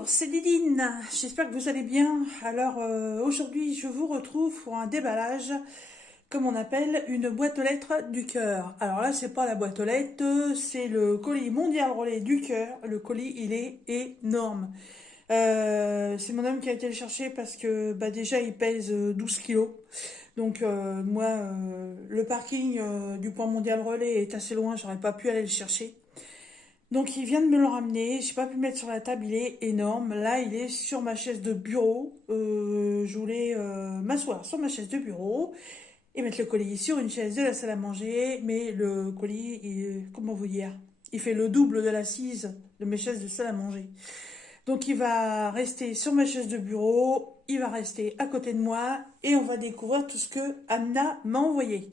Bonjour, c'est Didine, j'espère que vous allez bien. Alors aujourd'hui je vous retrouve pour un déballage, comme on appelle, une boîte aux lettres du cœur. Alors là c'est pas la boîte aux lettres, c'est le colis mondial relais du cœur. Le colis il est énorme. C'est mon homme qui a été le chercher parce que déjà il pèse 12 kilos. Donc moi le parking du point mondial relais est assez loin, j'aurais pas pu aller le chercher. Donc il vient de me le ramener, j'ai pas pu le mettre sur la table, il est énorme. Là il est sur ma chaise de bureau. Je voulais m'asseoir sur ma chaise de bureau et mettre le colis sur une chaise de la salle à manger, mais le colis, comment vous dire, il fait le double de l'assise de mes chaises de salle à manger. Donc il va rester sur ma chaise de bureau, il va rester à côté de moi et on va découvrir tout ce que Anna m'a envoyé.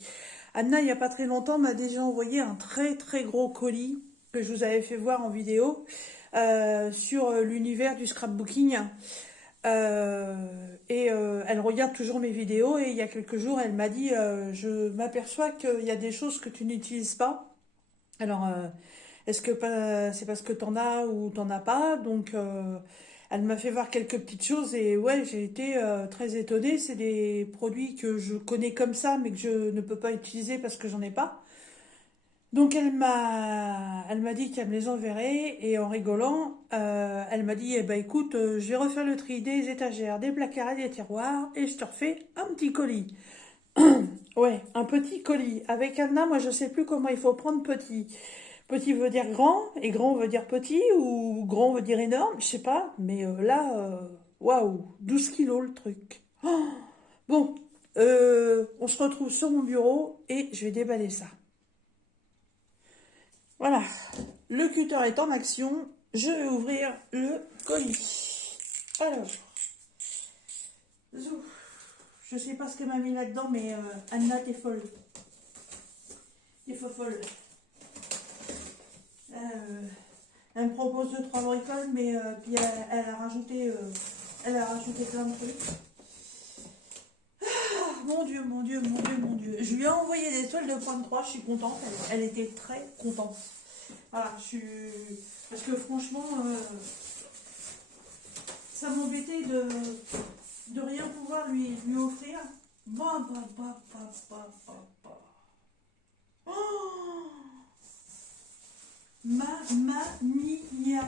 Anna, il n'y a pas très longtemps, m'a déjà envoyé un très très gros colis que je vous avais fait voir en vidéo sur l'univers du scrapbooking. Elle regarde toujours mes vidéos et il y a quelques jours, elle m'a dit je m'aperçois qu'il y a des choses que tu n'utilises pas. Alors, est-ce que c'est parce que t'en as ou t'en as pas? Donc, elle m'a fait voir quelques petites choses et ouais, j'ai été très étonnée. C'est des produits que je connais comme ça, mais que je ne peux pas utiliser parce que j'en ai pas. Donc elle m'a dit qu'elle me les enverrait et en rigolant, elle m'a dit, eh ben écoute, je vais refaire le tri des étagères, des placards et des tiroirs et je te refais un petit colis. Ouais, un petit colis. Avec Anna, moi je sais plus comment il faut prendre petit. Petit veut dire grand et grand veut dire petit ou grand veut dire énorme, je sais pas. Mais là, waouh, 12 kilos le truc. Oh, bon, on se retrouve sur mon bureau et je vais déballer ça. Voilà, le cutter est en action. Je vais ouvrir le colis. Alors, zou. Je sais pas ce qu'elle m'a mis là-dedans, mais Anna, t'es folle. T'es folle. Elle me propose 2-3 bricoles, mais puis elle a rajouté plein de trucs. Ah, mon Dieu, mon Dieu, mon Dieu, mon Dieu. Je lui ai envoyé des toiles de pointe 3, je suis contente. Elle était très contente. Voilà, parce que franchement, ça m'embêtait de rien pouvoir lui offrir. Oh, mamma mia.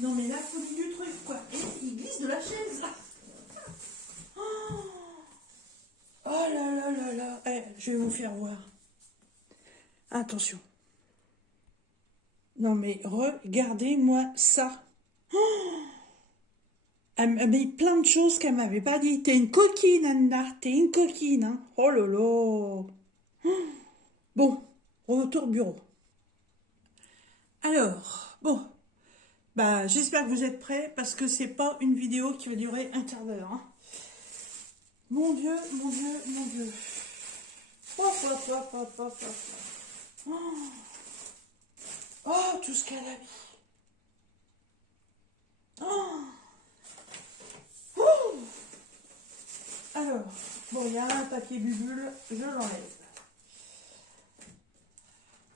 Non mais la folie du truc quoi. Et il glisse de la chaise. Oh là là là là. Eh, je vais vous faire voir. Attention. Non mais regardez-moi ça. Elle m'a mis plein de choses qu'elle m'avait pas dit. T'es une coquine, Anna. T'es une coquine, hein. Oh là là. Bon, retour bureau. Alors, bon. Bah, j'espère que vous êtes prêts parce que c'est pas une vidéo qui va durer un quart d'heure. Hein. Mon Dieu, mon Dieu, mon Dieu. Hop, hop, hop, hop, hop, hop. Oh, oh, tout ce qu'elle a mis. Oh. Oh. Alors, bon, il y a un papier bubule, je l'enlève.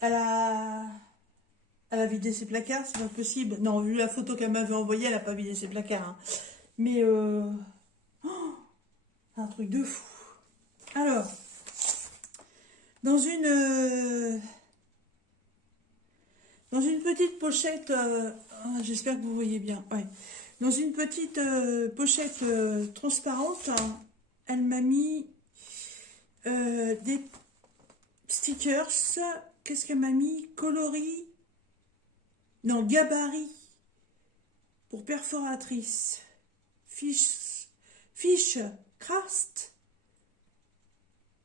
Elle a vidé ses placards, c'est pas possible. Non, vu la photo qu'elle m'avait envoyée, elle a pas vidé ses placards. Hein. Mais, oh, un truc de fou. Alors, dans une petite pochette, j'espère que vous voyez bien, ouais. Dans une petite pochette transparente, elle m'a mis des stickers. Qu'est-ce qu'elle m'a mis? Coloris. Non, gabarit pour perforatrice. Fiche, craft,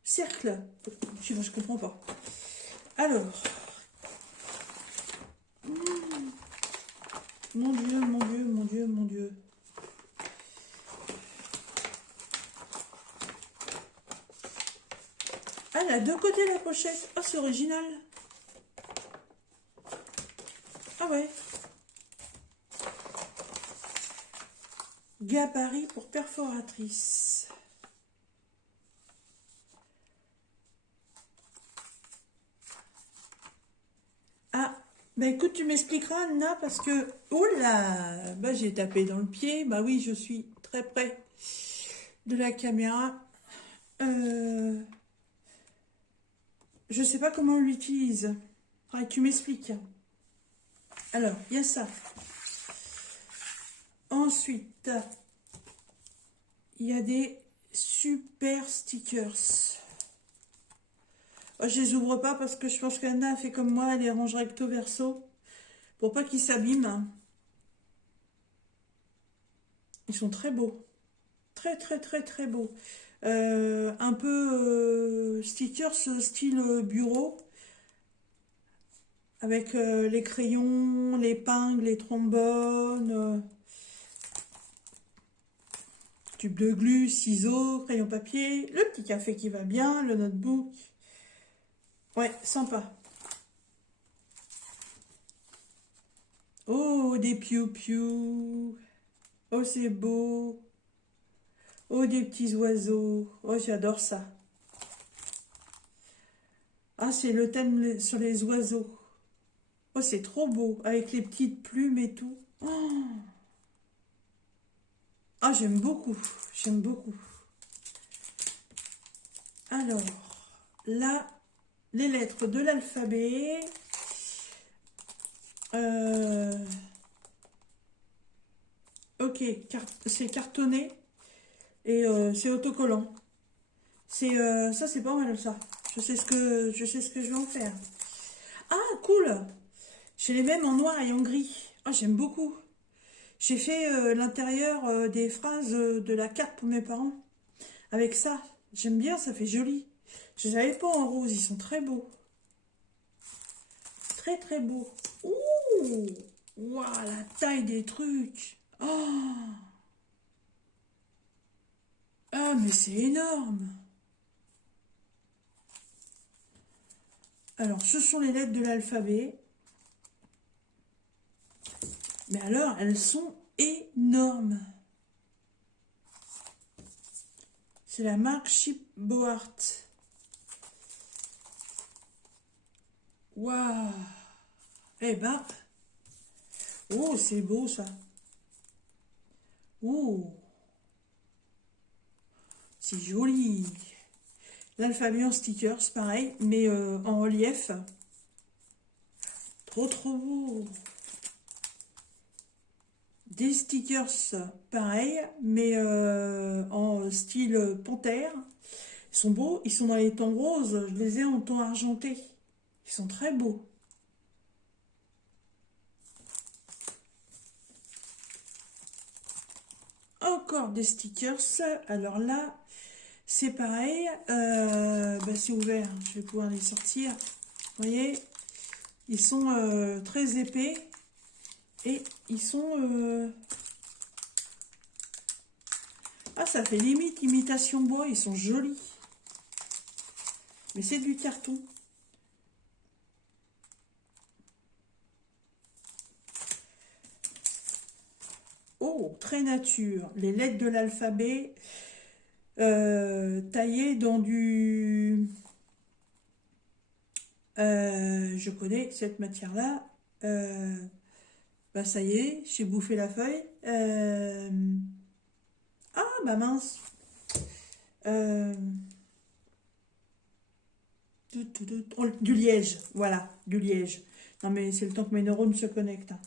cercle. Je comprends pas. Alors. Mon Dieu, mon Dieu, mon Dieu, mon Dieu. Elle a deux côtés la pochette. Oh, c'est original. Ah ouais. Gabarit pour perforatrice. Ah, Ben écoute, tu m'expliqueras, Anna, parce que... Oh là, bah j'ai tapé dans le pied. Bah oui, je suis très près de la caméra. Euh, je sais pas comment on l'utilise. Faudrait que tu m'expliques. Alors, il y a ça. Ensuite, il y a des super stickers. Oh, je les ouvre pas parce que je pense qu'Anna a fait comme moi, elle les range recto verso pour pas qu'ils s'abîment. Ils sont très beaux. Très très très très beaux. Un peu stickers style bureau avec les crayons, l'épingle, les trombones, tube de glu, ciseaux, crayon papier, le petit café qui va bien, le notebook. Ouais, sympa. Oh, des piou-piou. Oh, c'est beau. Oh, des petits oiseaux. Oh, j'adore ça. Ah, c'est le thème sur les oiseaux. Oh, c'est trop beau, avec les petites plumes et tout. Oh. Ah, j'aime beaucoup. J'aime beaucoup. Alors, là, les lettres de l'alphabet. Ok, c'est cartonné et c'est autocollant. Ça, c'est pas mal ça. Je sais ce que je vais en faire. Ah, cool. J'ai les mêmes en noir et en gris. Ah, j'aime beaucoup. J'ai fait l'intérieur des phrases de la carte pour mes parents. Avec ça, j'aime bien, ça fait joli. Je les avais pas en rose, ils sont très beaux. Très très beaux. Ouh, waouh, la taille des trucs. Oh, ah, mais c'est énorme. Alors, ce sont les lettres de l'alphabet. Mais alors, elles sont énormes. C'est la marque Chipboart. Waouh. Eh ben, oh, c'est beau ça. Oh, c'est joli. L'alphabet en stickers, pareil, mais en relief. Trop trop beau. Des stickers, pareil, mais en style panthère. Ils sont beaux, ils sont dans les tons roses, je les ai en ton argenté. Ils sont très beaux. Encore des stickers, alors là, c'est pareil, c'est ouvert, je vais pouvoir les sortir. Vous voyez, ils sont très épais et ils sont... Ah, ça fait limite imitation bois, ils sont jolis. Mais c'est du carton. Oh, très nature. Les lettres de l'alphabet taillées dans du... je connais cette matière-là. Bah ça y est, j'ai bouffé la feuille. Ah, bah mince. Euh, du liège, voilà, du liège. Non mais c'est le temps que mes neurones se connectent, hein.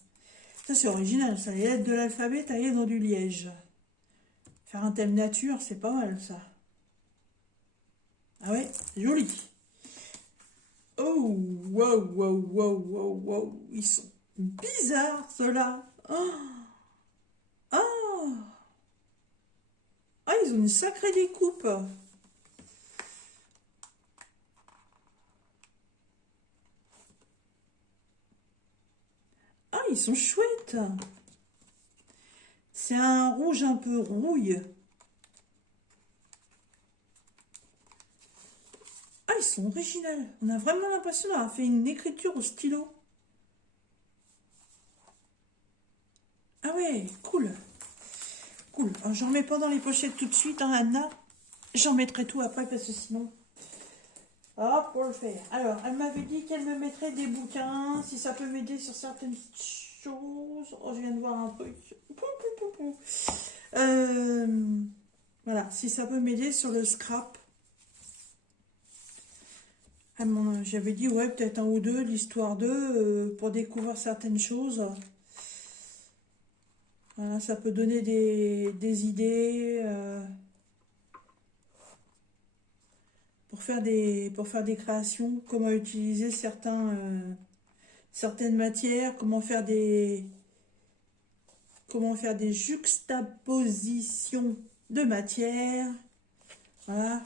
Ça c'est original, ça, les lettres de l'alphabet taillées dans du liège. Faire un thème nature, c'est pas mal ça. Ah ouais, c'est joli. Oh, wow, wow, wow, wow, wow. Ils sont bizarres ceux-là. Oh, oh. Ah, ils ont une sacrée découpe. Ah, ils sont chouettes. C'est un rouge un peu rouille. Ah, ils sont originaux. On a vraiment l'impression d'avoir fait une écriture au stylo. Ah ouais, cool. Cool. Alors, j'en remets pas dans les pochettes tout de suite, hein, Anna. J'en mettrai tout après parce que sinon... Hop, pour le faire. Alors, elle m'avait dit qu'elle me mettrait des bouquins, si ça peut m'aider sur certaines choses. Oh, je viens de voir un truc. Pou, pou, pou, pou. Voilà, si ça peut m'aider sur le scrap. J'avais dit, ouais, peut-être un ou deux, l'histoire d'eux, pour découvrir certaines choses. Voilà, ça peut donner des idées pour faire des créations, comment utiliser certaines matières, comment faire des juxtapositions de matières. Voilà.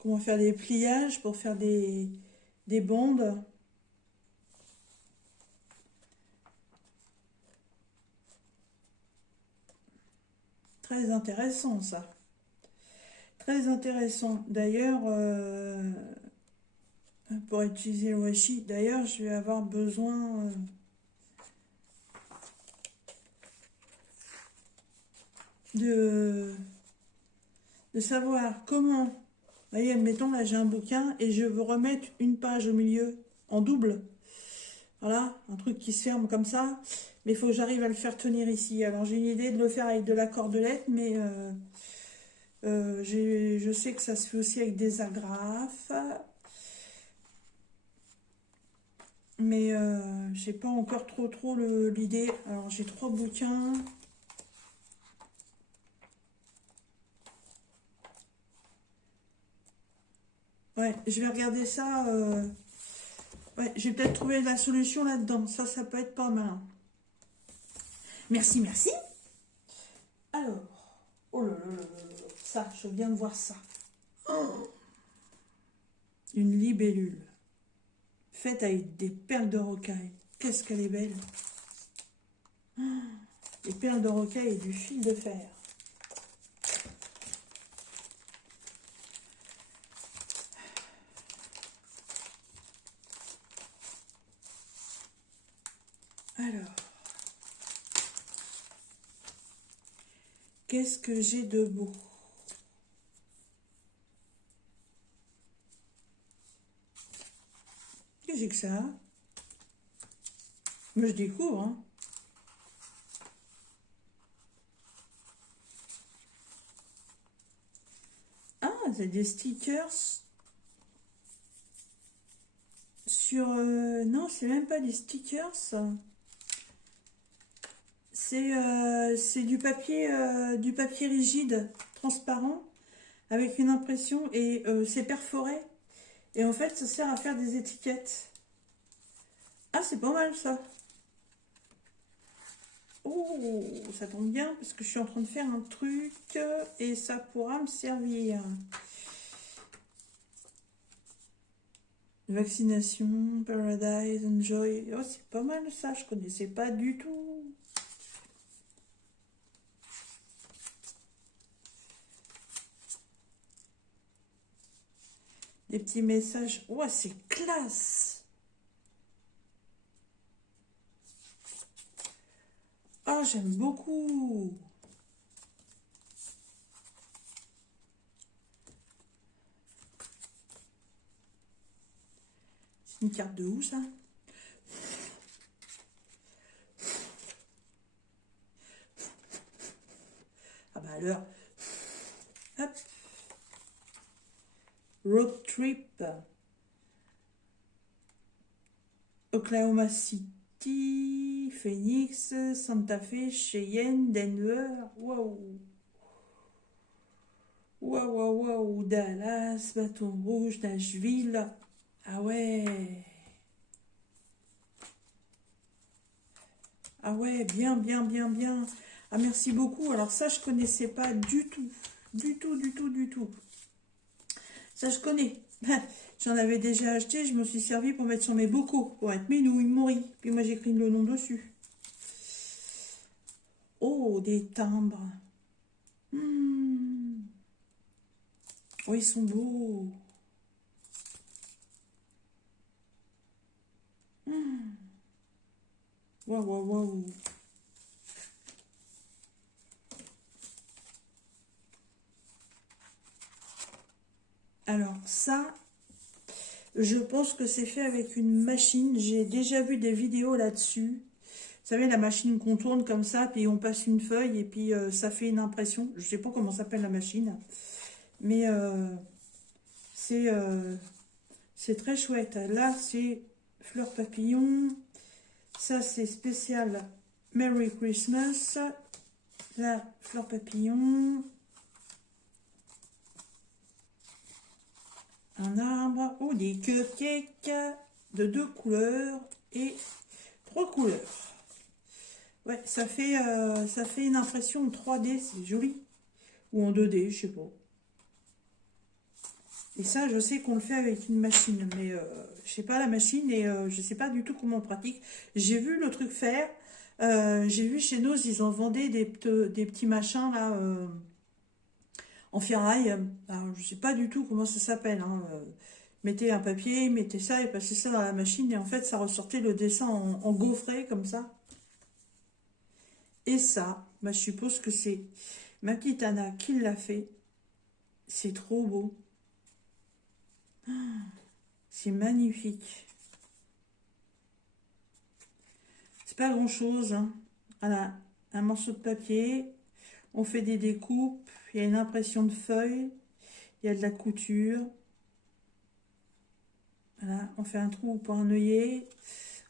Comment faire des pliages pour faire des bandes. Très intéressant ça. Très intéressant. D'ailleurs, pour utiliser le washi, d'ailleurs, je vais avoir besoin de savoir comment. Vous voyez, admettons, là j'ai un bouquin et je veux remettre une page au milieu en double. Voilà, un truc qui se ferme comme ça. Mais il faut que j'arrive à le faire tenir ici. Alors j'ai une idée de le faire avec de la cordelette, mais je sais que ça se fait aussi avec des agrafes. Mais j'ai pas encore trop l'idée. Alors j'ai 3 bouquins. Ouais, je vais regarder ça. Ouais, j'ai peut-être trouvé la solution là-dedans. Ça peut être pas mal. Merci, merci. Alors, oh là là là là, ça, je viens de voir ça. Oh, une libellule faite avec des perles de rocaille. Qu'est-ce qu'elle est belle. Oh, des perles de rocaille et du fil de fer. Alors, qu'est-ce que j'ai de beau? Qu'est-ce que j'ai que ça? Moi, je découvre, hein. Ah, c'est des stickers sur... non, c'est même pas des stickers. C'est du papier rigide, transparent, avec une impression et c'est perforé. Et en fait, ça sert à faire des étiquettes. Ah, c'est pas mal ça. Oh, ça tombe bien parce que je suis en train de faire un truc et ça pourra me servir. Vaccination, Paradise, Enjoy. Oh, c'est pas mal ça, je connaissais pas du tout. Des petits messages. Oh, c'est classe. Oh, j'aime beaucoup. C'est une carte de où, ça? Ah bah alors. Hop. Road trip. Oklahoma City, Phoenix, Santa Fe, Cheyenne, Denver. Waouh. Waouh, waouh, waouh. Dallas, Baton Rouge, Nashville. Ah ouais. Ah ouais, bien, bien, bien, bien. Ah, merci beaucoup. Alors ça, je connaissais pas du tout. Du tout, du tout, du tout. Ça, je connais. J'en avais déjà acheté, je me suis servi pour mettre sur mes bocaux, pour être mes nouilles, Maury. Puis moi, j'écris le nom dessus. Oh, des timbres. Oh, ils sont beaux. Waouh, waouh, waouh. Alors, ça, Je pense que c'est fait avec une machine. J'ai déjà vu des vidéos là-dessus. Vous savez, la machine qu'on tourne comme ça, puis on passe une feuille et puis ça fait une impression. Je sais pas comment s'appelle la machine, mais c'est c'est très chouette. Là, c'est fleurs papillons. Ça, c'est spécial Merry Christmas. La fleur papillon. Un arbre. Ou des cupcakes de 2 couleurs et 3 couleurs. Ouais, ça fait une impression en 3D, c'est joli. Ou en 2D, je sais pas. Et ça, je sais qu'on le fait avec une machine, mais je sais pas la machine et je sais pas du tout comment on pratique. J'ai vu le truc faire. J'ai vu chez nous, ils en vendaient des petits machins là en ferraille. Alors, je sais pas du tout comment ça s'appelle. Hein. Mettez un papier, mettez ça et passez ça dans la machine et en fait, ça ressortait le dessin en gaufret comme ça. Et ça, bah, je suppose que c'est ma petite Anna qui l'a fait. C'est trop beau. C'est magnifique. C'est pas grand chose. Hein. Voilà, un morceau de papier. On fait des découpes. Il y a une impression de feuille. Il y a de la couture. Voilà, on fait un trou pour un œillet.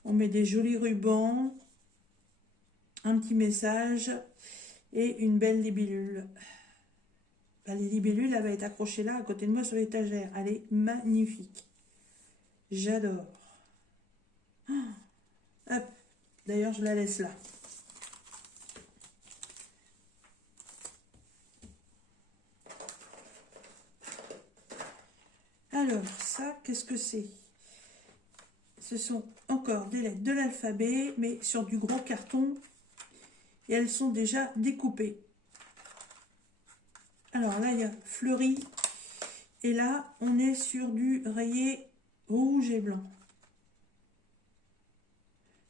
On met des jolis rubans. Un petit message. Et une belle libellule. La libellule, elle va être accrochée là, à côté de moi, sur l'étagère. Elle est magnifique. J'adore. Hop. D'ailleurs, je la laisse là. Alors, ça, qu'est-ce que c'est? Ce sont encore des lettres de l'alphabet, mais sur du gros carton. Et elles sont déjà découpées. Alors là, il y a fleuri. Et là, on est sur du rayé rouge et blanc.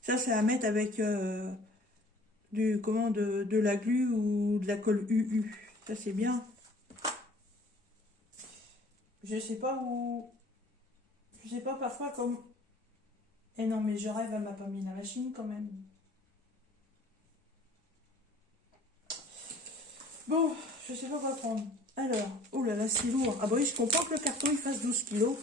Ça, c'est à mettre avec de la glu ou de la colle UU. Ça, c'est bien. Je sais pas où... Je sais pas parfois comme... Eh non, mais je rêve, elle m'a pas mis la machine quand même. Bon, je sais pas quoi prendre. Alors, oh là là, c'est lourd. Ah bah oui, je comprends que le carton, il fasse 12 kilos.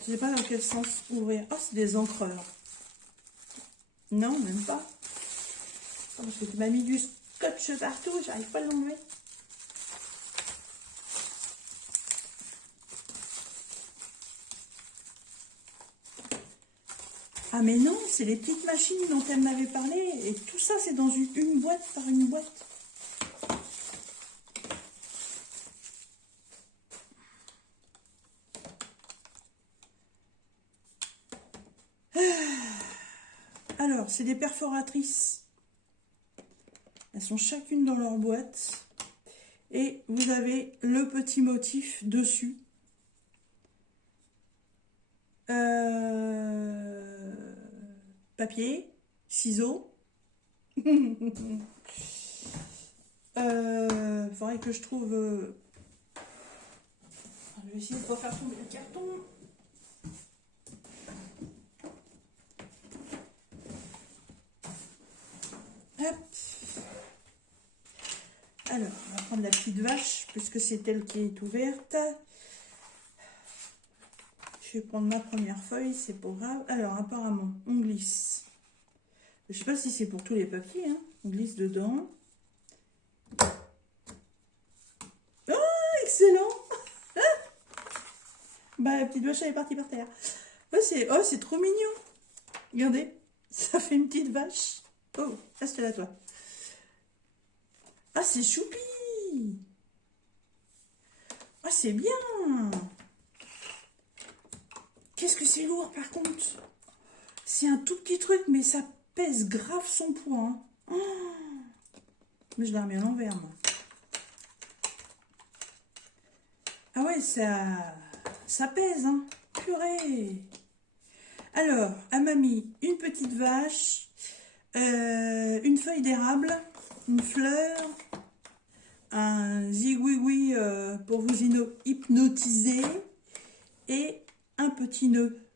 Je sais pas dans quel sens ouvrir. Oh, c'est des encreurs. Non, même pas. Oh, parce que tu m'as mis du scotch partout, j'arrive pas à l'enlever. Ah mais non, c'est les petites machines dont elle m'avait parlé. Et tout ça, c'est dans une boîte par une boîte. Alors, c'est des perforatrices. Elles sont chacune dans leur boîte. Et vous avez le petit motif dessus. Papier, ciseaux. Faudrait que je trouve... Je vais essayer de ne pas faire tomber le carton. Hop. Alors, on va prendre la petite vache, puisque c'est elle qui est ouverte. Je vais prendre ma première feuille, c'est pas grave. Alors, apparemment, on glisse. Je sais pas si c'est pour tous les papiers, hein. On glisse dedans. Oh, excellent. Bah, la petite vache, elle est partie par terre. Oh, c'est trop mignon. Regardez, ça fait une petite vache. Oh, reste là, toi. Ah, c'est choupi. Ah, c'est bien. Qu'est-ce que c'est lourd, par contre. C'est un tout petit truc, mais ça pèse grave son poids. Hein. Oh. Mais je la remets à l'envers, moi. Ah ouais, ça pèse, hein. Purée. Alors, elle m'a mis une petite vache, une feuille d'érable, une fleur, un zigouigoui pour vous hypnotiser et un petit nœud.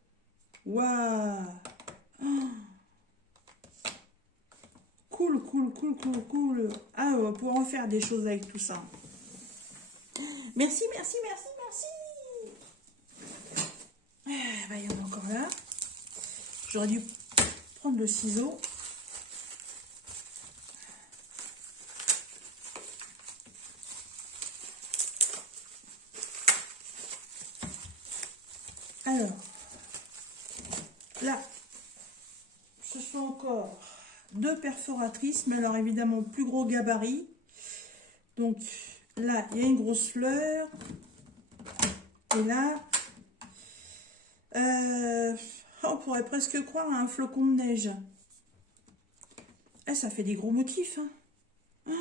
Waouh! Cool, cool, cool, cool, cool. Ah, on va pouvoir en faire des choses avec tout ça. Merci, merci, merci, merci. Ah, bah, il y en a encore là. J'aurais dû prendre le ciseau. Alors, là, ce sont encore deux perforatrices, mais alors évidemment plus gros gabarit. Donc là, il y a une grosse fleur. Et là, on pourrait presque croire à un flocon de neige. Eh, ça fait des gros motifs. Hein.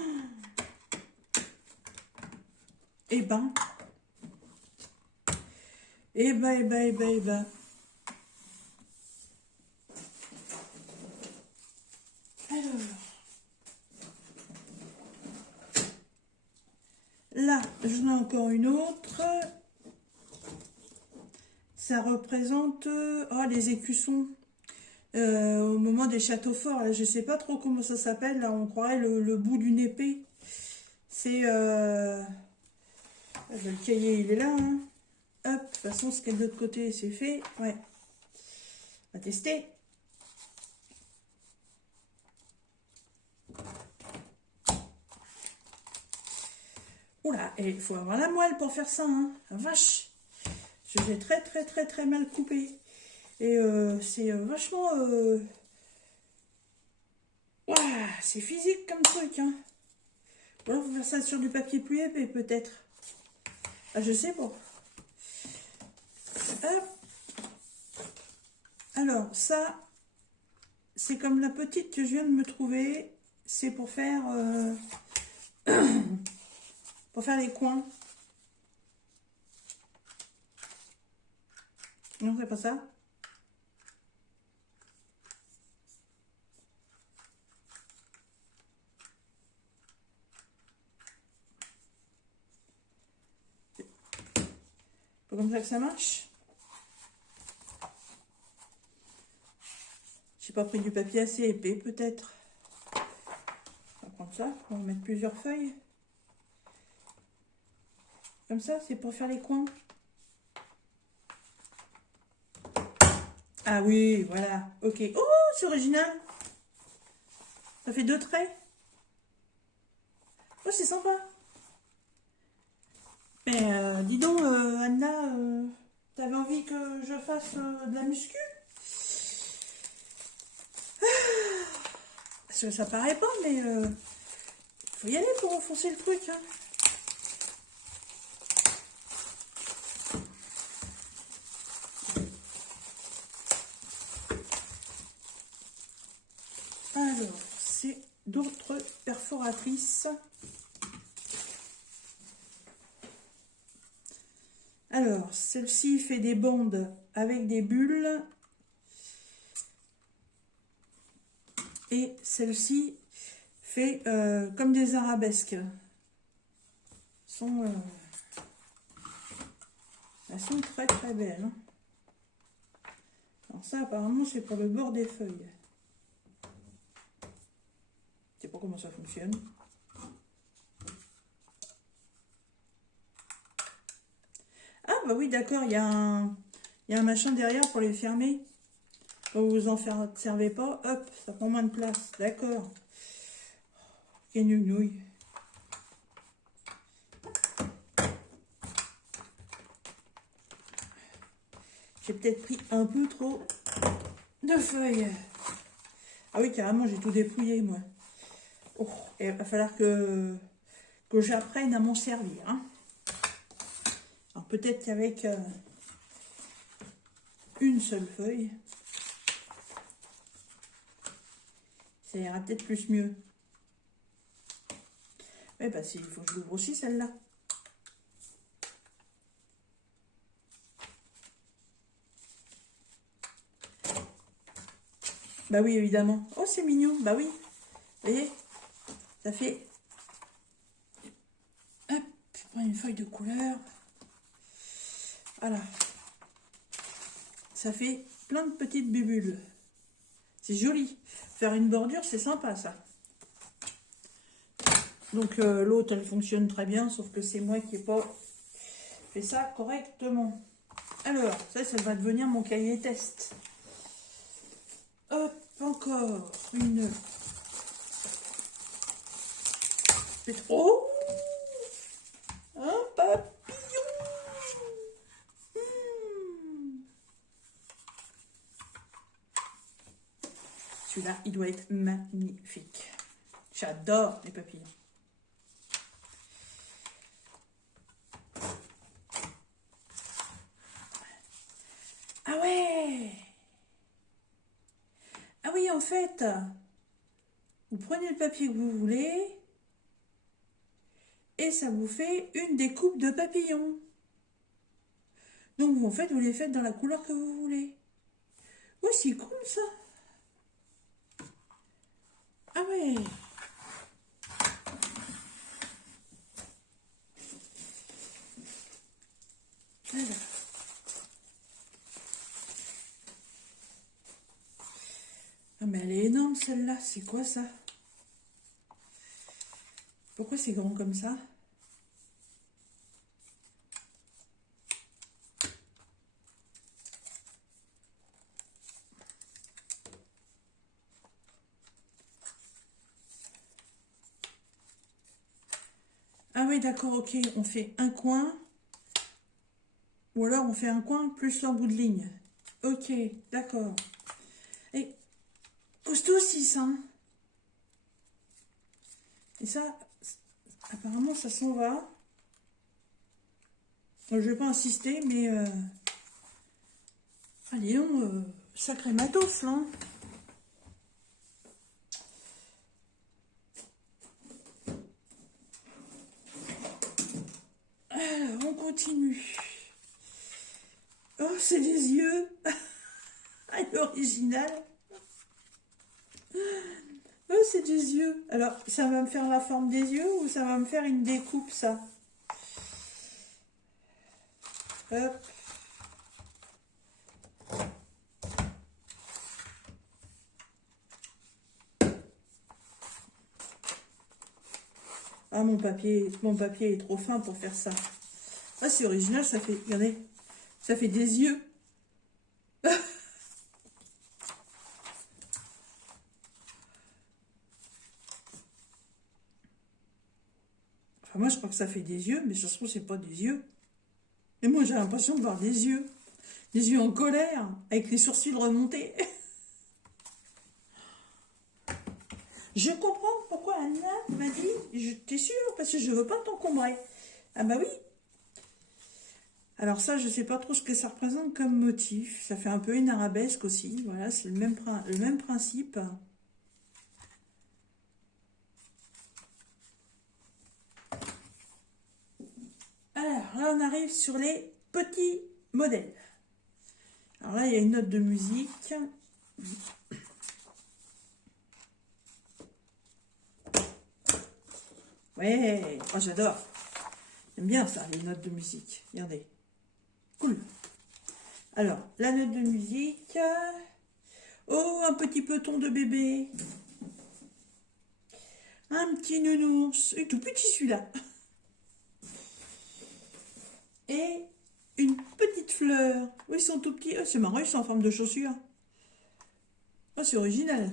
Eh ben. Eh ben, eh ben, eh ben, eh ben. Alors. Là, j'en ai encore une autre. Ça représente les écussons au moment des châteaux forts. Là, je ne sais pas trop comment ça s'appelle. Là, on croirait le bout d'une épée. C'est... le cahier, il est là. Hein. Hop, de toute façon, ce qu'il y a de l'autre côté, c'est fait. Ouais. On va tester. Oula, et il faut avoir la moelle pour faire ça. Hein. La vache. Je l'ai très, très, très, très mal coupé. Et c'est vachement... Ouah, c'est physique comme truc. Hein. Ou alors, faut faire ça sur du papier plus épais, peut-être. Ah, je sais pas. Hop. Alors, ça, c'est comme la petite que je viens de me trouver. C'est pour faire... pour faire les coins. Non, c'est pas ça. Pas comme ça que ça marche. J'ai pas pris du papier assez épais, peut-être. On va prendre ça, on va mettre plusieurs feuilles. Comme ça, c'est pour faire les coins. Ah oui, voilà. Ok. Oh, c'est original. Ça fait 2 traits. Oh, c'est sympa. Mais dis donc, Anna, t'avais envie que je fasse de la muscu? Parce que ça paraît pas, mais faut y aller pour enfoncer le truc. Hein. Alors, c'est d'autres perforatrices. Alors, celle-ci fait des bandes avec des bulles. Et celle-ci fait comme des arabesques. Elles sont très très belles. Hein. Alors ça, apparemment, c'est pour le bord des feuilles. Je sais pas comment ça fonctionne. Ah bah oui, d'accord, il y a un machin derrière pour les fermer. Quand vous vous en servez pas, hop, ça prend moins de place. D'accord. Quelle nouille. J'ai peut-être pris un peu trop de feuilles. Ah oui, carrément, j'ai tout dépouillé, moi. Oh, il va falloir que j'apprenne à m'en servir. Hein. Alors peut-être qu'avec une seule feuille, ça ira peut-être plus mieux. Mais bah si, il faut que je l'ouvre aussi celle-là. Bah oui, évidemment. Oh, c'est mignon. Bah oui. Vous voyez, ça fait... Hop, je prends une feuille de couleur. Voilà. Ça fait plein de petites bulles. C'est joli. Faire une bordure, c'est sympa, ça. Donc, l'autre, elle fonctionne très bien, sauf que c'est moi qui n'ai pas fait ça correctement. Alors, ça va devenir mon cahier test. Hop, encore une... Oh, un papillon. Celui-là, il doit être magnifique. J'adore les papillons. Ah ouais! Ah oui, en fait, vous prenez le papier que vous voulez et ça vous fait une découpe de papillons. Donc, en fait, vous les faites dans la couleur que vous voulez. Oui, c'est cool, ça. Ah ouais! Alors. Ah, mais elle est énorme, celle-là. C'est quoi, ça? Pourquoi c'est grand comme ça? Ah oui, d'accord, ok. On fait un coin. Ou alors on fait un coin plus un bout de ligne. Ok, d'accord. Et costaud aussi, ça. Hein. Et ça, apparemment, ça s'en va. Je vais pas insister, mais... Allez, sacré matos, là. Alors, on continue. Oh, c'est des yeux. Ah, l'original. Oh, c'est des yeux. Alors, ça va me faire la forme des yeux ou ça va me faire une découpe, ça? Hop. Ah, mon papier est trop fin pour faire ça. Ah, c'est original, ça fait, regardez, ça fait des yeux. Enfin, moi, je crois que ça fait des yeux, mais ça se trouve, c'est pas des yeux. Et moi, j'ai l'impression de voir des yeux. Des yeux en colère, avec les sourcils remontés. Je comprends pourquoi Anna m'a dit, t'es sûre, parce que je veux pas t'encombrer. Ah bah oui. Alors ça, je sais pas trop ce que ça représente comme motif. Ça fait un peu une arabesque aussi. Voilà, c'est le même principe. Alors là, on arrive sur les petits modèles. Alors là, il y a une note de musique. Ouais, oh, j'adore. J'aime bien ça, les notes de musique. Regardez. Cool. Alors, la note de musique. Oh, un petit peloton de bébé. Un petit nounours. Et tout petit celui-là. Et une petite fleur. Oui, ils sont tout petits. Oh, c'est marrant, ils sont en forme de chaussures. Oh, c'est original.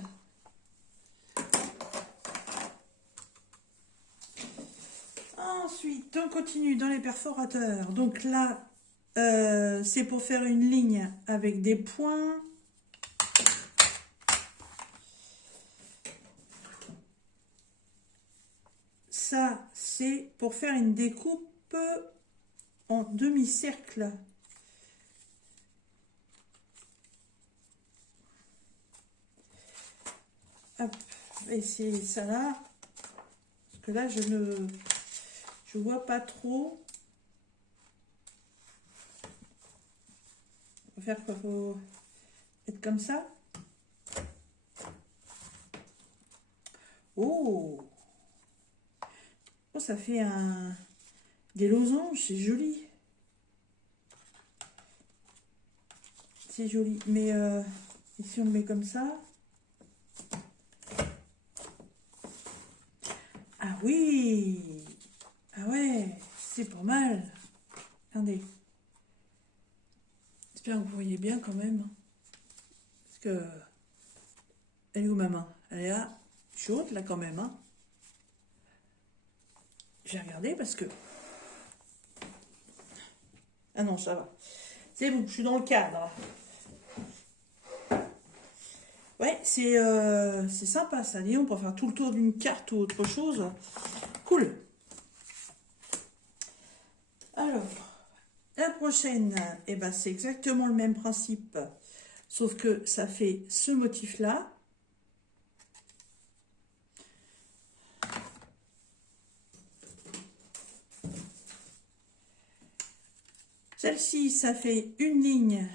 Ensuite, on continue dans les perforateurs. Donc là, c'est pour faire une ligne avec des points. Ça, c'est pour faire une découpe en demi-cercle. Hop, et c'est ça là. Parce que là, je vois pas trop. On va faire quoi? Faut être comme ça. Oh, oh, ça fait des losanges, c'est joli. C'est joli. Mais si on le met comme ça. Ah oui. Ah ouais, c'est pas mal. Regardez. J'espère que vous voyez bien quand même. Parce que... Elle est où ma main? Elle est là. Chaude là quand même. Hein. J'ai regardé parce que... Ah non, ça va. C'est bon, je suis dans le cadre. Ouais, c'est sympa ça. Dis, on peut faire tout le tour d'une carte ou autre chose. Cool. Alors, la prochaine, eh ben, c'est exactement le même principe. Sauf que ça fait ce motif-là. Celle-ci, ça fait une ligne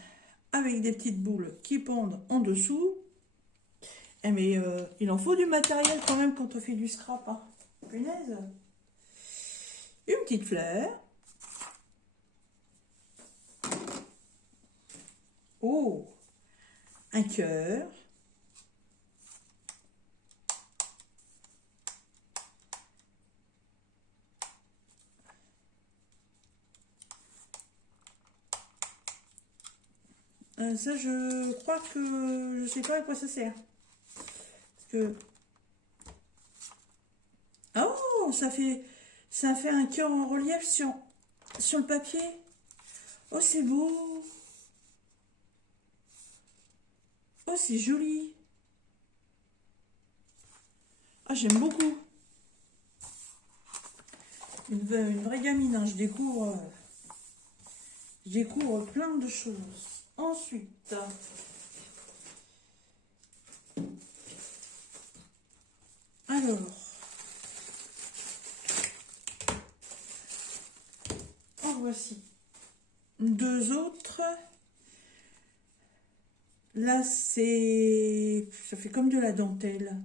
avec des petites boules qui pendent en dessous. Eh mais il en faut du matériel quand même quand on fait du scrap. Hein. Punaise. Une petite fleur. Oh, un cœur. Ça, je crois que je sais pas à quoi ça sert. Parce que... Oh, ça fait un cœur en relief sur le papier. Oh, c'est beau. Oh, c'est joli. Ah, j'aime beaucoup. Une vraie gamine, hein. Je découvre plein de choses. Ensuite, alors, en voici deux autres. Là, ça fait comme de la dentelle.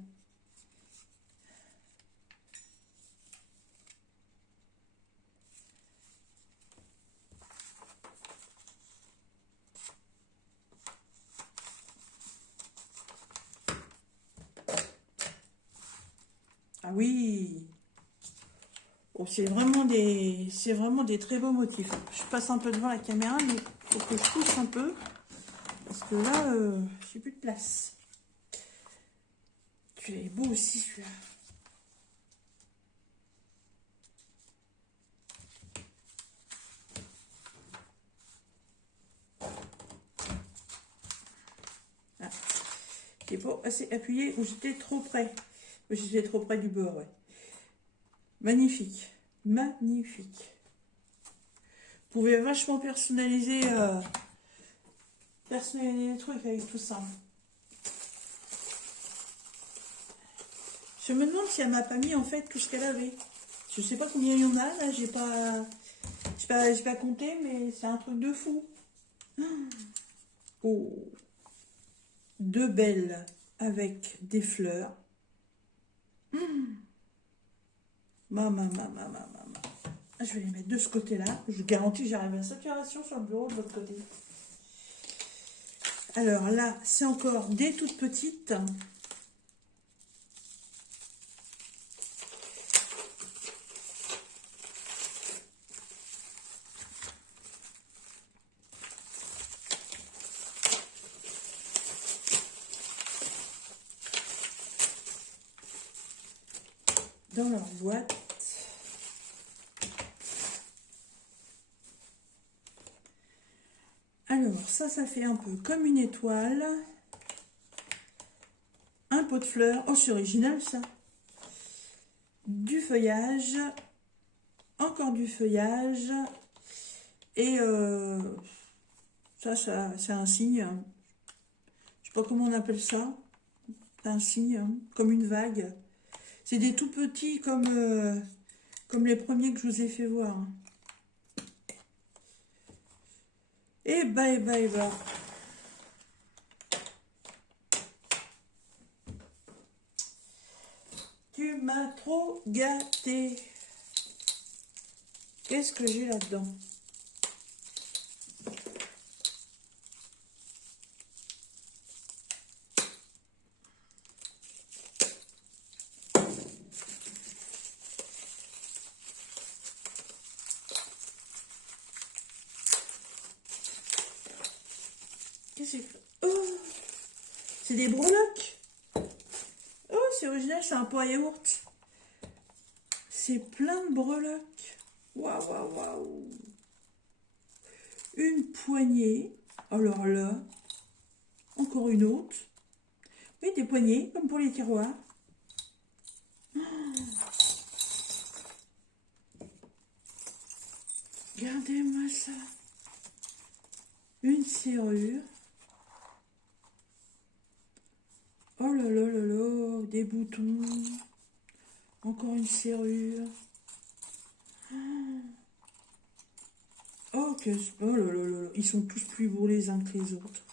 Ah oui. Oh, c'est vraiment des très beaux motifs. Je passe un peu devant la caméra, mais il faut que je pousse un peu. Parce que là, j'ai plus de place. Tu est beau aussi, celui-là. Ah. J'ai pas assez appuyé ou j'étais trop près. J'étais trop près du bord, ouais. Magnifique. Magnifique. Vous pouvez vachement personnaliser les trucs avec tout ça. Je me demande si elle m'a pas mis en fait tout ce qu'elle avait. Je sais pas combien il y en a là, j'ai pas compté, mais c'est un truc de fou. Oh, deux belles avec des fleurs. Maman. Je vais les mettre de ce côté-là. Je garantis que j'arrive à la saturation sur le bureau de l'autre côté. Alors là, c'est encore des toutes petites. Dans leur boîte. Alors, ça fait un peu comme une étoile. Un pot de fleurs. Oh, c'est original, ça. Du feuillage. Encore du feuillage. Et ça c'est un signe. Je sais pas comment on appelle ça. C'est un signe, hein, comme une vague. C'est des tout petits comme les premiers que je vous ai fait voir. Et bah, et bah, et bah. gâté. Qu'est-ce que j'ai là-dedans? Qu'est-ce que c'est? Oh, c'est des breloques. Oh, c'est original, c'est un pot à yaourt. C'est plein de breloques. Waouh, waouh, waouh. Une poignée. Alors là, encore une autre. Oui, des poignées, comme pour les tiroirs. Regardez-moi ça. Une serrure. Oh là là là là, des boutons. Encore une serrure. Oh, oh là là là, ils sont tous plus beaux les uns que les autres.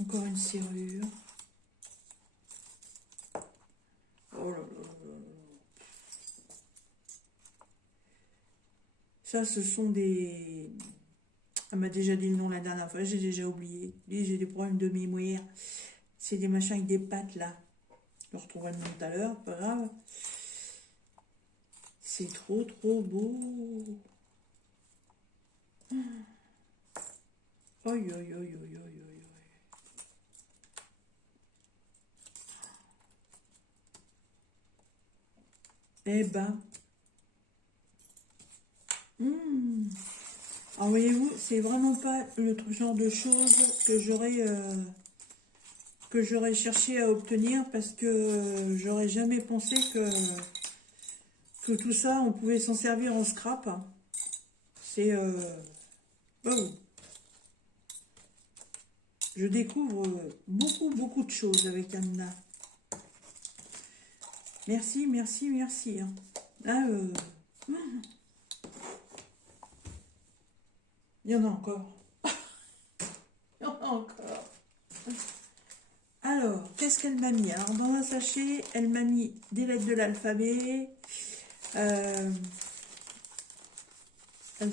Encore une serrure. Oh là là là. Ça, ce sont des... Elle m'a déjà dit le nom la dernière fois, j'ai déjà oublié. J'ai des problèmes de mémoire. C'est des machins avec des pattes là. Je retrouverai le nom tout à l'heure, pas grave. C'est trop trop beau. Aïe aïe aïe aïe aïe aïe. Eh ben. Alors voyez-vous, c'est vraiment pas le genre de choses que j'aurais cherché à obtenir parce que j'aurais jamais pensé que tout ça, on pouvait s'en servir en scrap. C'est... oh. Je découvre beaucoup, beaucoup de choses avec Anna. Merci, merci, merci. Hein. Ah, il y en a encore. Il y en a encore. Alors, qu'est-ce qu'elle m'a mis? Alors, dans un sachet, elle m'a mis des lettres de l'alphabet. Elles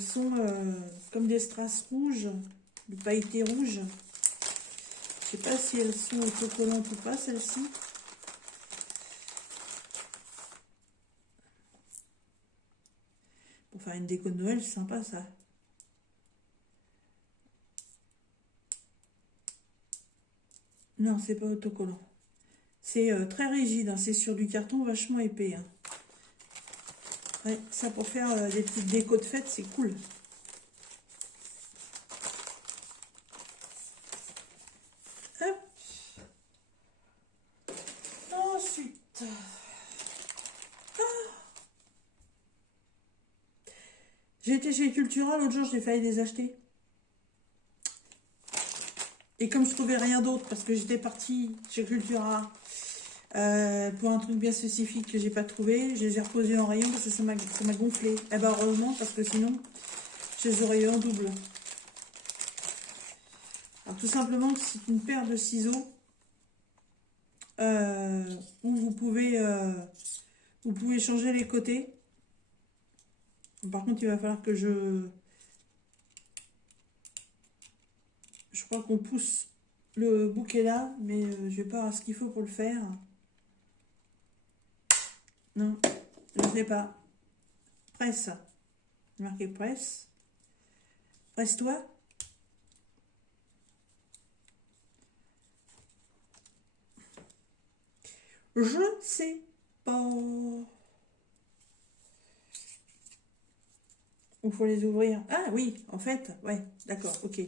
sont comme des strass rouges, de pailletés rouges. Je sais pas si elles sont autocollantes ou pas, celles-ci. Pour faire une déco de Noël, c'est sympa ça. Non, c'est pas autocollant. C'est très rigide, hein. C'est sur du carton vachement épais. Hein. Ouais, ça pour faire des petites décos de fête, c'est cool. Hop. Ensuite... J'ai été chez Cultura, l'autre jour, j'ai failli les acheter. Et comme je trouvais rien d'autre, parce que j'étais partie chez Cultura pour un truc bien spécifique que j'ai pas trouvé, je les ai reposés en rayon parce que ça m'a gonflé. Eh ben heureusement, parce que sinon, je les aurais eu en double. Alors tout simplement, c'est une paire de ciseaux où vous pouvez changer les côtés. Par contre, il va falloir que je crois qu'on pousse le bouquet là, mais je vais pas avoir ce qu'il faut pour le faire. Non, je ne sais pas. Presse. Marqué presse. Presse-toi. Je sais pas. Il faut les ouvrir. Ah oui, en fait, ouais, d'accord, ok.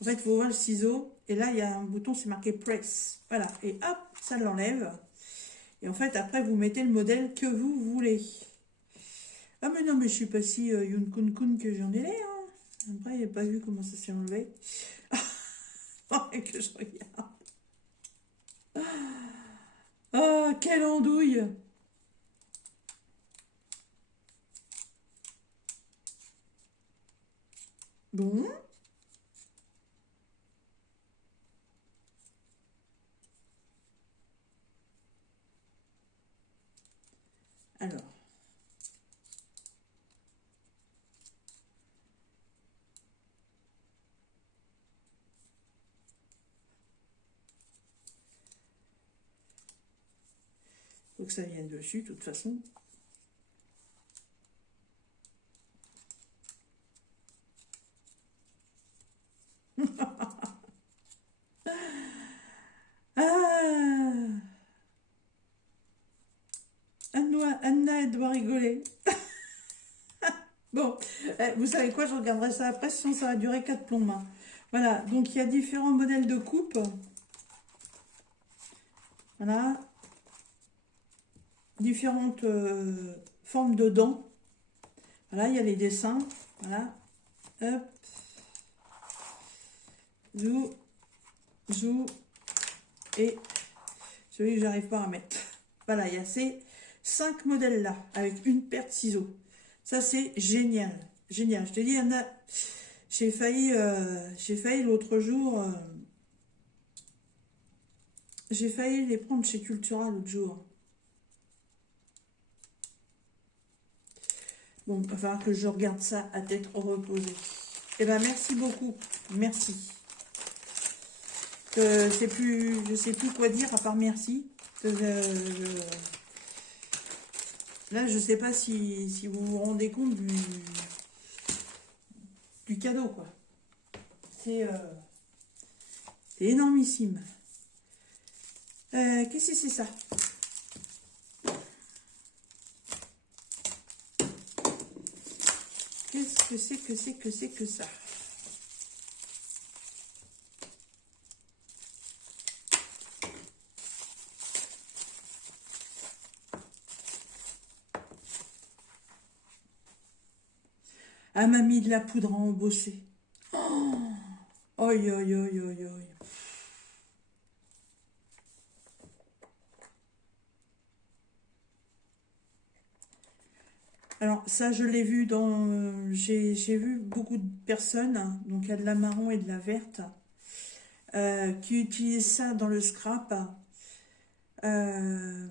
En fait, il faut ouvrir le ciseau. Et là, il y a un bouton, c'est marqué press. Voilà, et hop, ça l'enlève. Et en fait, après, vous mettez le modèle que vous voulez. Ah, mais non, mais je suis pas si Yun Kun Kun que j'en ai l'air. Hein. Après, il n'a pas vu comment ça s'est enlevé. Que je regarde. Ah, quelle andouille! Bon. Faut que ça vienne dessus, de toute façon. Ah, Anna, elle doit rigoler. Bon, vous savez quoi, je regarderai ça après, sinon ça va durer 4 plombs, hein. Voilà, donc il y a différents modèles de coupe. Voilà. Différentes formes de dents. Voilà, il y a les dessins. Voilà. Hop. Zou. Zou. Et celui que j'arrive pas à mettre. Voilà, il y a ces 5 modèles-là, avec une paire de ciseaux. Ça, c'est génial. Génial. Je te dis, Anna, j'ai failli l'autre jour... j'ai failli les prendre chez Cultura l'autre jour. Bon, il va falloir que je regarde ça à tête reposée. Eh ben, merci beaucoup. Merci. Je sais plus quoi dire à part merci. Là, je sais pas si vous vous rendez compte du cadeau, quoi. C'est énormissime. Qu'est-ce que c'est ça? Qu'est-ce que ça? Elle m'a mis de la poudre à embosser. Oh, oi, oi, oi, oi, oi. Alors ça, je l'ai vu j'ai vu beaucoup de personnes, hein, donc il y a de la marron et de la verte, qui utilisent ça dans le scrap. Euh,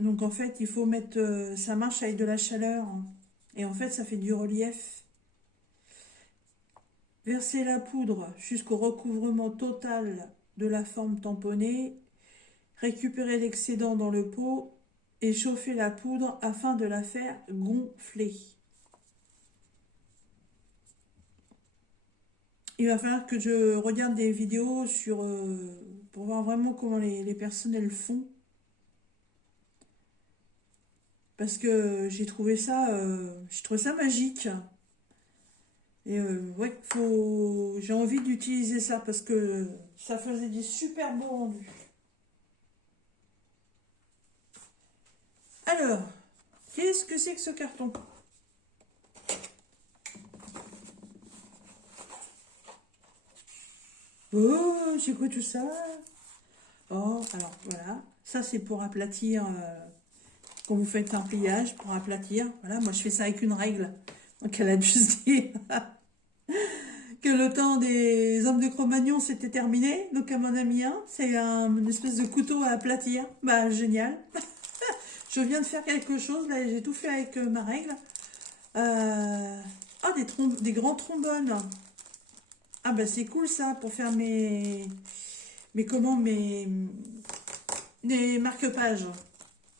donc en fait, il faut mettre, ça marche avec de la chaleur, hein, et en fait, ça fait du relief. Verser la poudre jusqu'au recouvrement total de la forme tamponnée, récupérer l'excédent dans le pot et chauffer la poudre afin de la faire gonfler. Il va falloir que je regarde des vidéos pour voir vraiment comment les personnes elles font. Parce que j'ai trouvé ça magique. Et ouais, j'ai envie d'utiliser ça parce que ça faisait des super beaux rendus. Alors, qu'est-ce que c'est que ce carton? Oh, c'est quoi tout ça? Oh, alors voilà, ça c'est pour aplatir, quand vous faites un pliage, pour aplatir. Voilà, moi je fais ça avec une règle. Donc elle a dû se dire que le temps des hommes de Cro-Magnon c'était terminé. Donc elle m'en a mis un, c'est une espèce de couteau à aplatir. Bah génial. Je viens de faire quelque chose, là j'ai tout fait avec ma règle. Ah, des grands trombones. Ah bah c'est cool ça, pour faire mes marque-pages.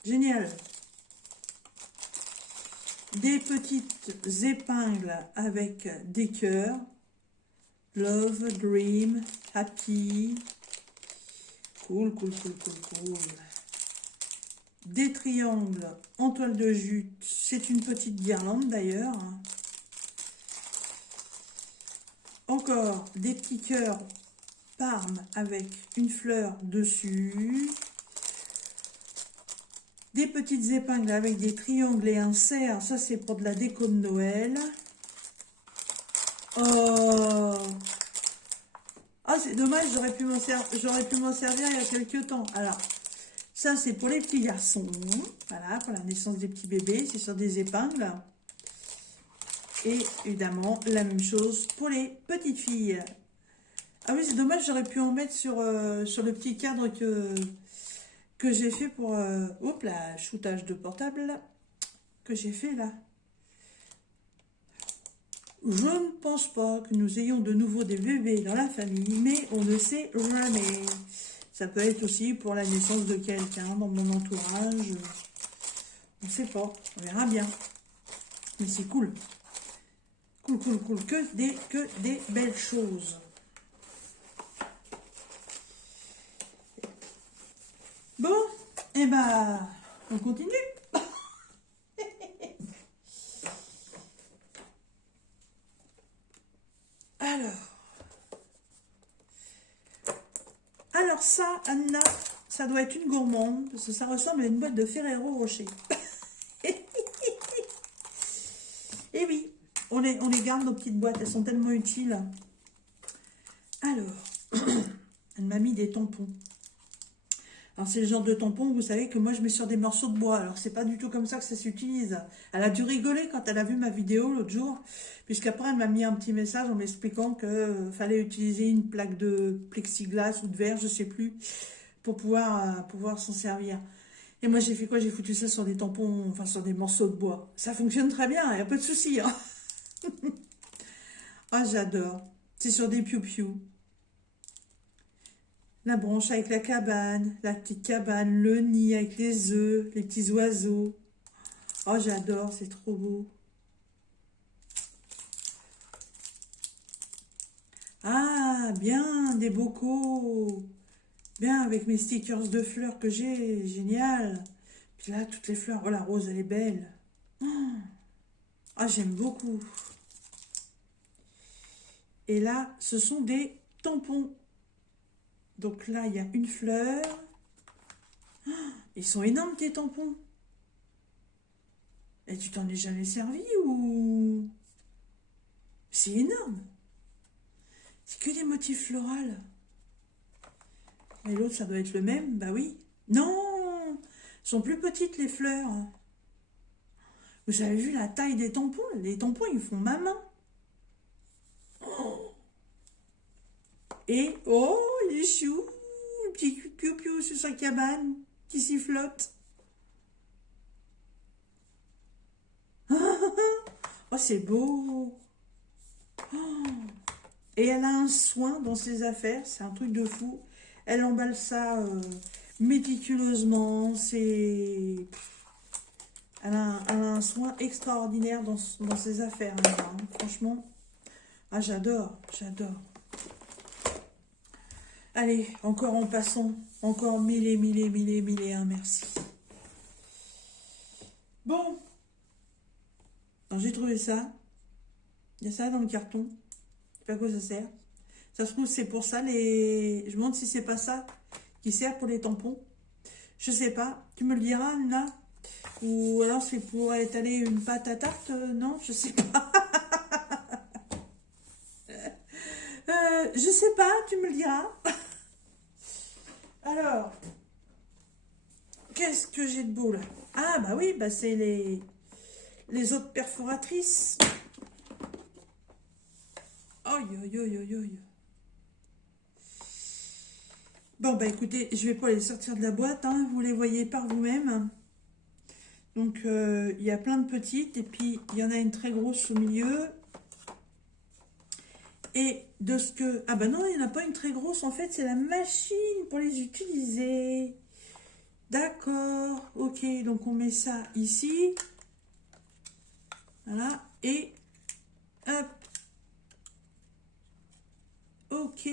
Génial. Des petites épingles avec des cœurs. Love, Dream, Happy. Cool, cool, cool, cool, cool. Des triangles en toile de jute. C'est une petite guirlande d'ailleurs. Encore des petits cœurs Parme avec une fleur dessus. Des petites épingles avec des triangles et un cerf. Ça, c'est pour de la déco de Noël. Oh, ah, c'est dommage, j'aurais pu m'en servir il y a quelques temps. Alors, ça, c'est pour les petits garçons. Voilà, pour la naissance des petits bébés. C'est sur des épingles. Et évidemment, la même chose pour les petites filles. Ah oui, c'est dommage, j'aurais pu en mettre sur le petit cadre que j'ai fait pour hop là, shootage de portable là, que j'ai fait là. Je ne pense pas que nous ayons de nouveau des bébés dans la famille, mais on ne sait jamais. Ça peut être aussi pour la naissance de quelqu'un dans mon entourage. On ne sait pas, on verra bien. Mais c'est cool. Cool, cool, cool. Que des belles choses. Bon, et ben, on continue. Alors ça, Anna, ça doit être une gourmande, parce que ça ressemble à une boîte de Ferrero Rocher. Et oui, on les garde, nos petites boîtes, elles sont tellement utiles. Alors, elle m'a mis des tampons. Alors c'est le genre de tampon, vous savez, que moi je mets sur des morceaux de bois. Alors c'est pas du tout comme ça que ça s'utilise. Elle a dû rigoler quand elle a vu ma vidéo l'autre jour, puisqu'après elle m'a mis un petit message en m'expliquant que fallait utiliser une plaque de plexiglas ou de verre, je sais plus, pour pouvoir s'en servir. Et moi j'ai fait quoi? J'ai foutu ça sur des tampons, enfin sur des morceaux de bois. Ça fonctionne très bien, il n'y a pas de souci. Hein. Ah j'adore. C'est sur des piou-piou. La branche avec la cabane, la petite cabane, le nid avec les œufs, les petits oiseaux. Oh, j'adore, c'est trop beau. Ah, bien, des bocaux. Bien, avec mes stickers de fleurs que j'ai, génial. Puis là, toutes les fleurs. Oh, la rose, elle est belle. Ah, j'aime beaucoup. Et là, ce sont des tampons. Donc là, il y a une fleur. Ils sont énormes, tes tampons. Et tu t'en es jamais servi ou... C'est énorme. C'est que des motifs floraux. Et l'autre, ça doit être le même. Bah oui. Non, sont plus petites les fleurs. Vous avez vu la taille des tampons? Les tampons, ils font ma main. Et, oh, il est chou. Le petit piou-piou sur sa cabane qui sifflote. Oh, c'est beau. Et elle a un soin dans ses affaires, c'est un truc de fou. Elle emballe ça méticuleusement, c'est... Elle a un soin extraordinaire dans ses affaires, hein, franchement. Ah, j'adore, j'adore. Allez, encore en passant, encore mille et un, merci. Bon, j'ai trouvé ça. Il y a ça dans le carton. Je sais pas à quoi ça sert. Ça se trouve, c'est pour ça, les... Je me demande si c'est pas ça qui sert pour les tampons. Je sais pas. Tu me le diras, Anna? Ou alors c'est pour étaler une pâte à tarte? Non, je sais pas. Je sais pas, tu me le diras. Alors, qu'est-ce que j'ai de beau là? Ah bah oui, bah c'est les autres perforatrices. Aïe, aïe, aïe, aïe, aïe. Bon bah écoutez, je vais pas les sortir de la boîte, hein, vous les voyez par vous-même. Donc il y a plein de petites et puis il y en a une très grosse au milieu. Et de ce que... Ah bah non, il n'y en a pas une très grosse, en fait, c'est la machine pour les utiliser. D'accord, ok, donc on met ça ici. Voilà, et hop. Ok.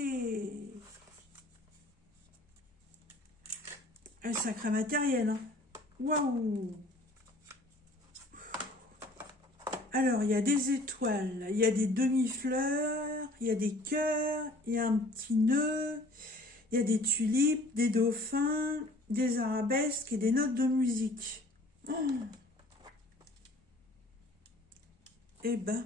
Un sacré matériel, hein. Waouh. Alors, il y a des étoiles, il y a des demi-fleurs, il y a des cœurs, il y a un petit nœud, il y a des tulipes, des dauphins, des arabesques et des notes de musique. Oh. Eh ben.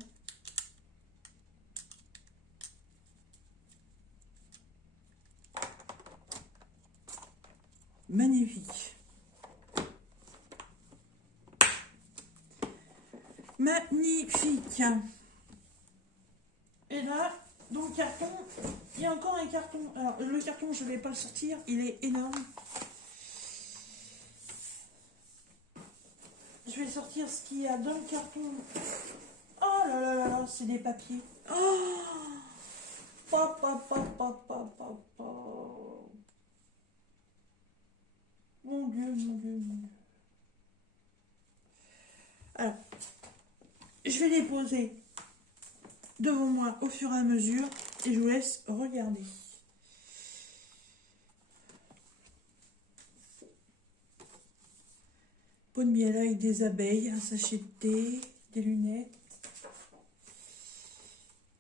Magnifique. Magnifique. Et là, dans le carton, il y a encore un carton. Alors, le carton, je ne vais pas le sortir, il est énorme. Je vais sortir ce qu'il y a dans le carton. Oh là là là là, c'est des papiers. Oh, pa, pa, pa, pa, pa, pa, pa. Mon Dieu, mon Dieu, mon Dieu. Alors, je vais les poser devant moi au fur et à mesure et je vous laisse regarder. Pot de miel avec des abeilles, un sachet de thé, des lunettes,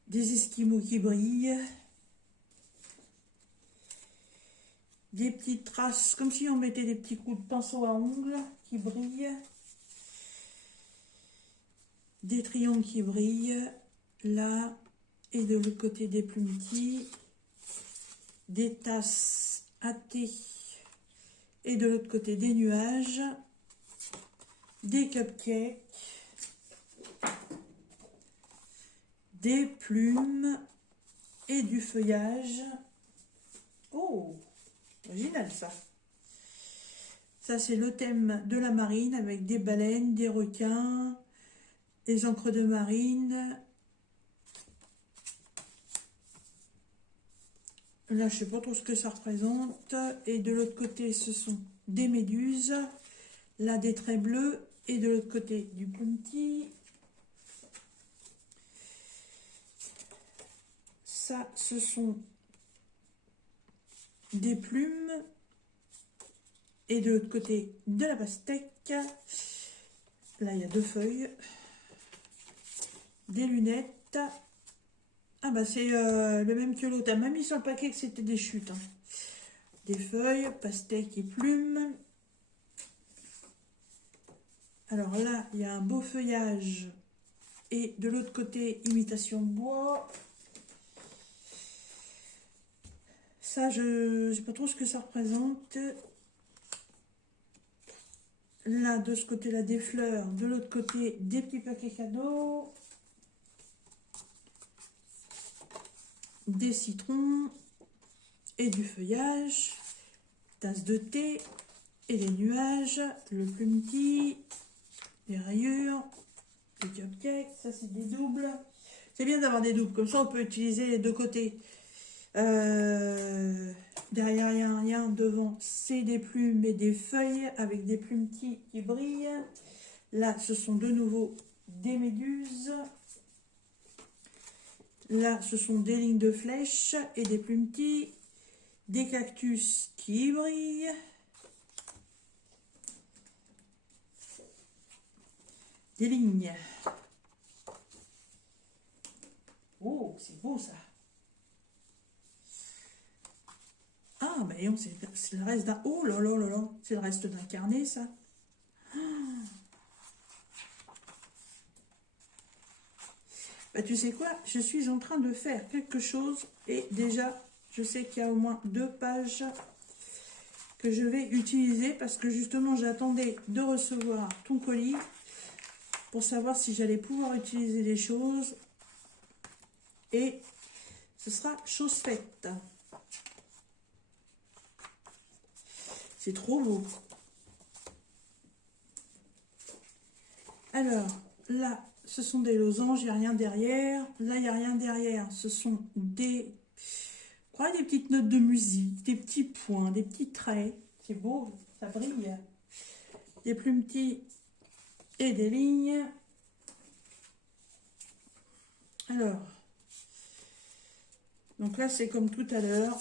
des esquimaux qui brillent, des petites traces, comme si on mettait des petits coups de pinceau à ongles qui brillent, des triangles qui brillent, là, et de l'autre côté des plumetis, des tasses à thé, et de l'autre côté des nuages, des cupcakes, des plumes et du feuillage. Oh, original ça. Ça c'est le thème de la marine avec des baleines, des requins, des encres de marine. Là je sais pas trop ce que ça représente. Et de l'autre côté ce sont des méduses. Là des traits bleus. Et de l'autre côté du punti. Ça, ce sont des plumes. Et de l'autre côté de la pastèque. Là, il y a deux feuilles. Des lunettes. Ah bah c'est le même que l'autre. Elle m'a mis sur le paquet que c'était des chutes. Hein. Des feuilles, pastèque et plumes. Alors là, il y a un beau feuillage et de l'autre côté, imitation de bois. Ça, je ne sais pas trop ce que ça représente. Là, de ce côté-là, des fleurs. De l'autre côté, des petits paquets cadeaux. Des citrons et du feuillage. Tasse de thé et des nuages. Le plumetis. Des rayures, des cupcakes, ça c'est des doubles. C'est bien d'avoir des doubles, comme ça on peut utiliser les deux côtés. Derrière, il y a rien, devant, c'est des plumes et des feuilles avec des plumes qui brillent. Là, ce sont de nouveau des méduses. Là, ce sont des lignes de flèches et des plumes des cactus qui brillent. Des lignes. Oh, c'est beau ça. Ah, bah c'est le reste d'un... Oh là là là là. C'est le reste d'un carnet, ça. Ah. Bah, tu sais quoi? Je suis en train de faire quelque chose. Et déjà, je sais qu'il y a au moins 2 pages que je vais utiliser. Parce que justement, j'attendais de recevoir ton colis. Pour savoir si j'allais pouvoir utiliser les choses. Et ce sera chose faite. C'est trop beau. Alors, là, ce sont des losanges, il n'y a rien derrière. Là, il n'y a rien derrière. Ce sont des... Je crois des petites notes de musique, des petits points, des petits traits. C'est beau, ça brille. Des plumes petits et des lignes. Alors, donc là c'est comme tout à l'heure,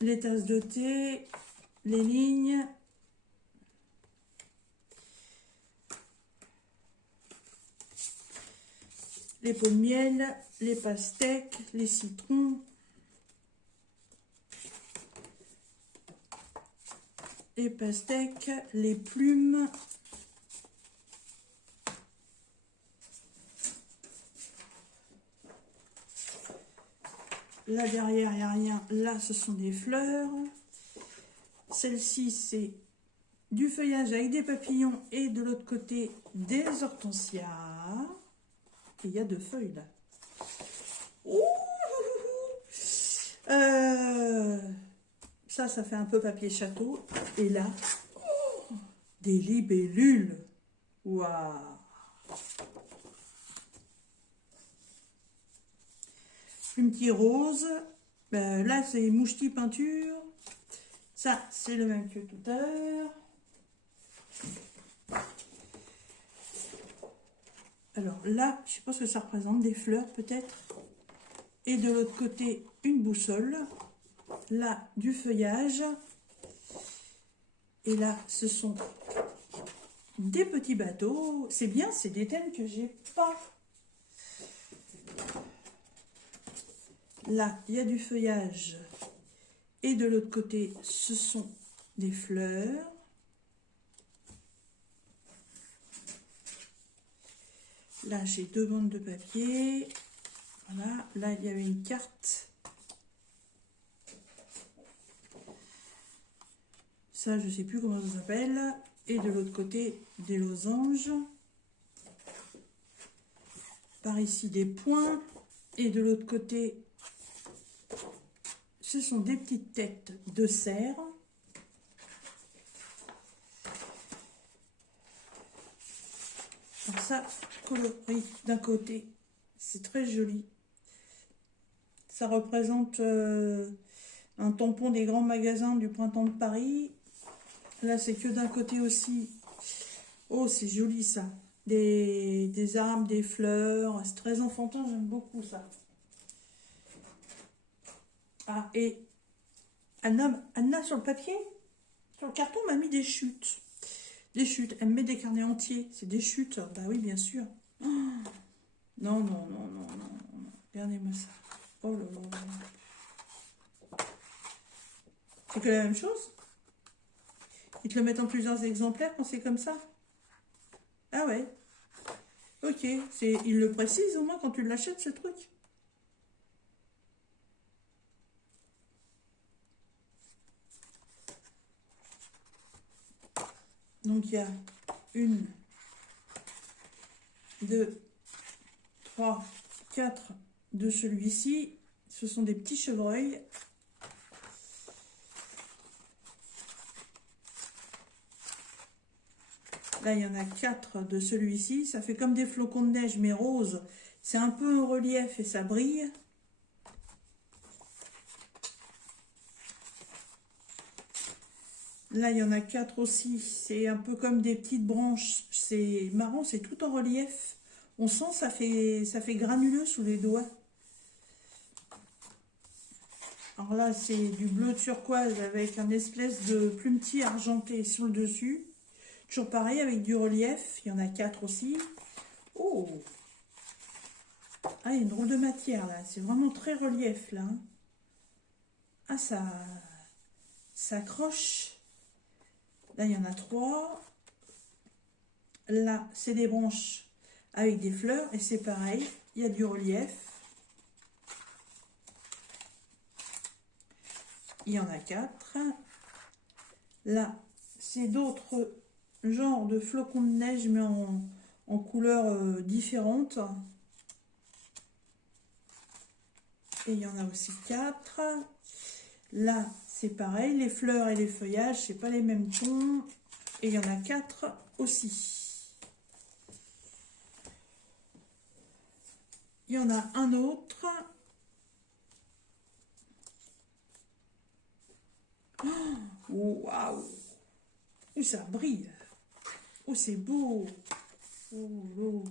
les tasses de thé, les lignes, les pots de miel, les pastèques, les citrons, les pastèques, les plumes. Là derrière, il n'y a rien. Là, ce sont des fleurs. Celle-ci, c'est du feuillage avec des papillons et de l'autre côté, des hortensias. Et il y a 2 feuilles là. Ouh, ça fait un peu papier château. Et là, des libellules. Waouh! Une petite rose. Là, c'est mouchetis peinture. Ça, c'est le même que tout à l'heure. Alors là, je sais pas ce que ça représente, des fleurs peut-être. Et de l'autre côté, une boussole. Là, du feuillage. Et là, ce sont des petits bateaux. C'est bien, c'est des thèmes que j'ai pas. Là, il y a du feuillage. Et de l'autre côté, ce sont des fleurs. Là, j'ai deux bandes de papier. Voilà. Là, il y avait une carte. Ça, je ne sais plus comment ça s'appelle. Et de l'autre côté, des losanges. Par ici, des points. Et de l'autre côté, ce sont des petites têtes de cerf. Alors ça, coloris d'un côté, c'est très joli. Ça représente un tampon des grands magasins du printemps de Paris. Là, c'est que d'un côté aussi. Oh, c'est joli ça. Des arbres, des fleurs. C'est très enfantin, j'aime beaucoup ça. Ah, et Anna sur le papier, sur le carton, m'a mis des chutes. Des chutes. Elle me met des carnets entiers. C'est des chutes. Bah oui, bien sûr. Oh, non, non, non, non, non, non. Regardez-moi ça. Oh là là. C'est que la même chose? Ils te le mettent en plusieurs exemplaires quand c'est comme ça? Ah ouais. Ok. Ils le précisent au moins quand tu l'achètes, ce truc. Donc il y a 1, 2, 3, 4 de celui-ci. Ce sont des petits chevreuils. Là, il y en a 4 de celui-ci. Ça fait comme des flocons de neige, mais rose. C'est un peu en relief et ça brille. Là, il y en a 4 aussi. C'est un peu comme des petites branches. C'est marrant, c'est tout en relief. On sent ça fait granuleux sous les doigts. Alors là, c'est du bleu turquoise avec un espèce de plumetis argenté sur le dessus. Toujours pareil avec du relief. Il y en a 4 aussi. Oh! Ah, il y a une drôle de matière là. C'est vraiment très relief là. Ah, ça accroche. Là, il y en a 3. Là, c'est des branches avec des fleurs. Et c'est pareil. Il y a du relief. Il y en a 4. Là, c'est d'autres genres de flocons de neige, mais en couleurs différentes. Et il y en a aussi 4. Là, c'est pareil. Les fleurs et les feuillages, c'est pas les mêmes tons. Et il y en a 4 aussi. Il y en a un autre. Oh, waouh! Oh, ça brille. Oh, c'est beau. Oh, oh.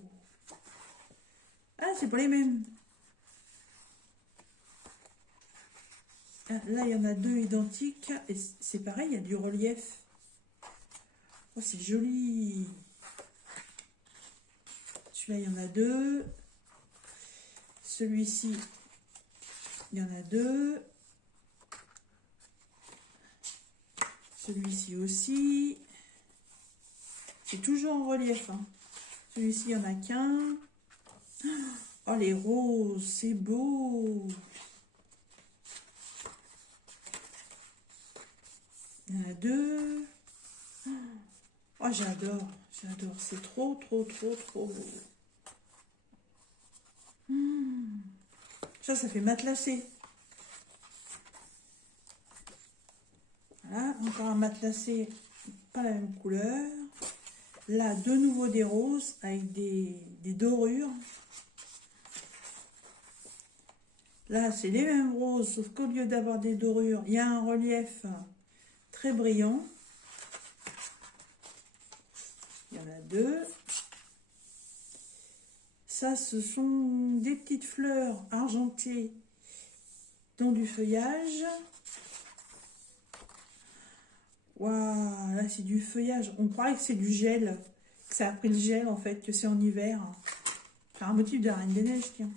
Ah, c'est pas les mêmes. Ah, là, il y en a 2 identiques. Et c'est pareil, il y a du relief. Oh, c'est joli. Celui-là, il y en a 2. Celui-ci, il y en a 2. Celui-ci aussi. C'est toujours en relief. Hein. Celui-ci, il n'y en a qu'un. Oh, les roses, c'est beau. Il y en a 2. Oh, j'adore, j'adore. C'est trop, trop, trop, trop beau. Ça fait matelassé. Voilà, encore un matelassé, pas la même couleur. Là, de nouveau des roses avec des dorures. Là, c'est les mêmes roses, sauf qu'au lieu d'avoir des dorures, il y a un relief très brillant. Il y en a deux. Ça, ce sont des petites fleurs argentées dans du feuillage. Waouh, là, c'est du feuillage. On croirait que c'est du gel, que ça a pris le gel, en fait, que c'est en hiver. C'est un motif de la Reine des Neiges, tiens.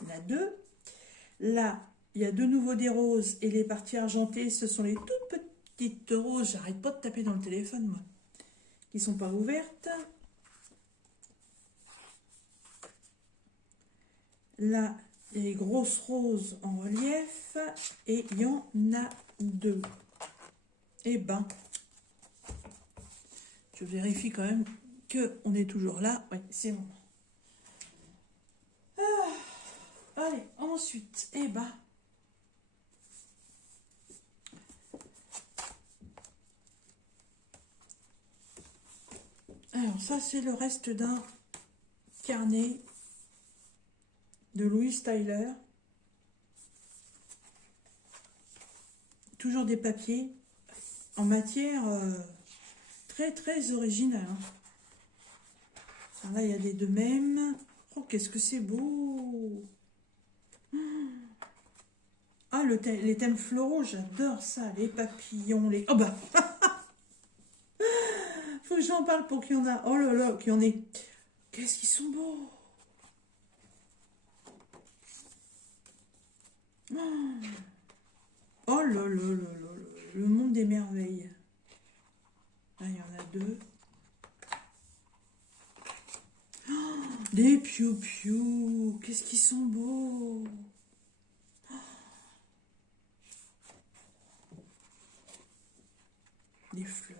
Il y en a deux. Là, il y a de nouveau des roses et les parties argentées, ce sont les toutes petites roses. J'arrête pas de taper dans le téléphone, moi. Qui sont pas ouvertes. Là, il y a les grosses roses en relief et il y en a deux. Eh ben, je vérifie quand même qu'on est toujours là. Oui, c'est bon. Allez, ensuite, eh ben, alors ça c'est le reste d'un carnet de Louise Tyler. Toujours des papiers en matière très originale. Hein. Alors là, il y a des deux mêmes. Oh, qu'est-ce que c'est beau! Ah, les thèmes floraux, j'adore ça. Les papillons, les... Oh bah faut que j'en parle pour qu'il y en a. Oh là là, qu'il y en ait. Qu'est-ce qu'ils sont beaux! Oh là là là là là, le monde des merveilles. Là, il y en a deux. Oh, des piou-piou, qu'est-ce qu'ils sont beaux! Des fleurs.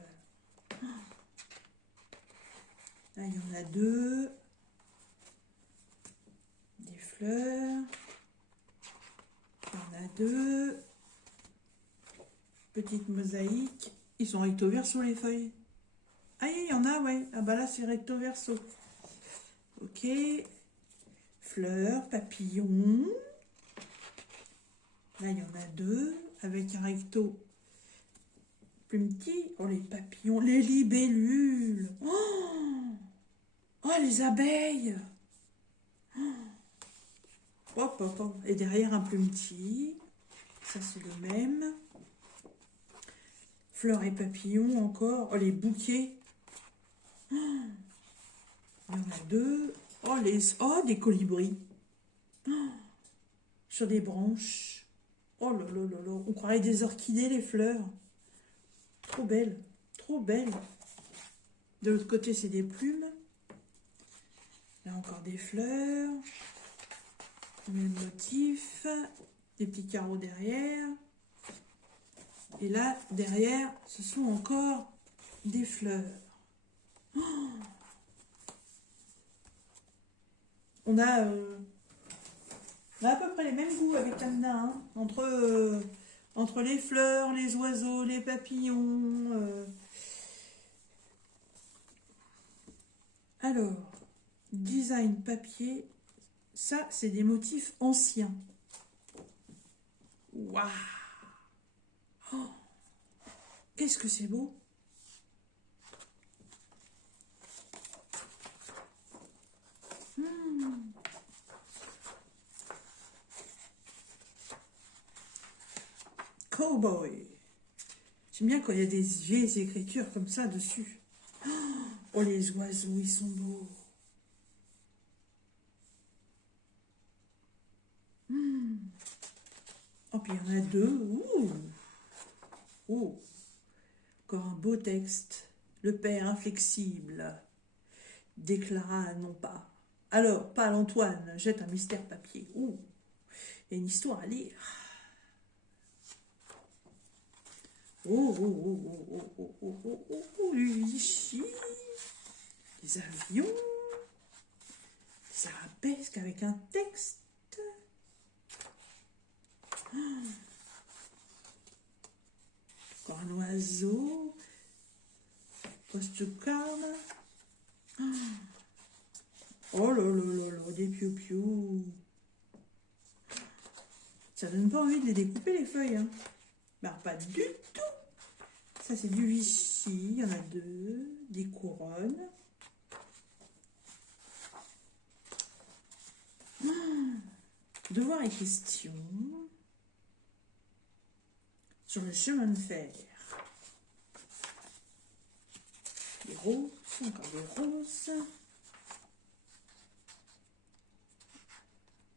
Là, il y en a deux. Des fleurs. Il y en a deux. Petite mosaïque. Ils sont recto verso les feuilles. Ah, il y en a, ouais. Ah bah là, c'est recto verso. Ok. Fleurs, papillons. Là, il y en a deux. Avec un recto plus petit. Oh, les papillons. Les libellules. Oh, les abeilles. Hop, hop, hop. Et derrière, un plus petit. Ça, c'est le même. Fleurs et papillons encore. Oh, les bouquets. Oh, il y en a deux. Oh, des colibris. Oh, sur des branches. Oh là là là là. On croirait des orchidées, les fleurs. Trop belles. Trop belles. De l'autre côté, c'est des plumes. Là, encore des fleurs. Même motif. Des petits carreaux derrière. Et là, derrière, ce sont encore des fleurs. Oh, on a à peu près les mêmes goûts avec Anna, hein, entre les fleurs, les oiseaux, les papillons. Alors, design papier, ça, c'est des motifs anciens. Waouh! Oh, qu'est-ce que c'est beau! Cowboy. J'aime bien quand il y a des vieilles écritures comme ça dessus. Oh, les oiseaux, ils sont beaux. Oh, puis il y en a deux. Ouh. Oh. Encore un beau texte. Le père inflexible déclara non pas. Alors, Pâle Antoine jette un mystère papier. Ouh. Il y a une histoire à lire. Oh, oh, oh, oh, oh, oh, oh, oh, oh, oh, ici. Des avions. Des arabesques avec un texte. Encore un oiseau. Postcard. Oh là là là là, des piou-piou. Ça donne pas envie de les découper les feuilles. Hein. Ben, pas du tout. Ça c'est du Vichy, il y en a deux, des couronnes. Devoir et questions. Sur le chemin de fer. Des roses, encore des roses.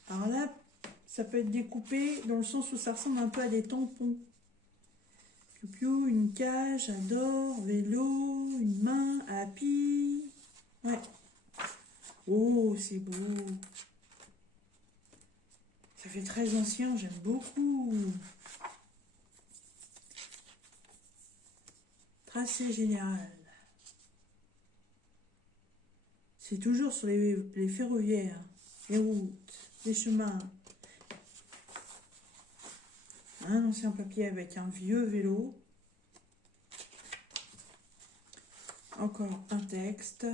Alors là, ça peut être découpé dans le sens où ça ressemble un peu à des tampons. Piou, une cage, j'adore, vélo, une main, happy. Ouais. Oh, c'est beau. Ça fait très ancien, j'aime beaucoup. Tracé général. C'est toujours sur les ferroviaires, les routes, les chemins. Un ancien papier avec un vieux vélo. Encore un texte.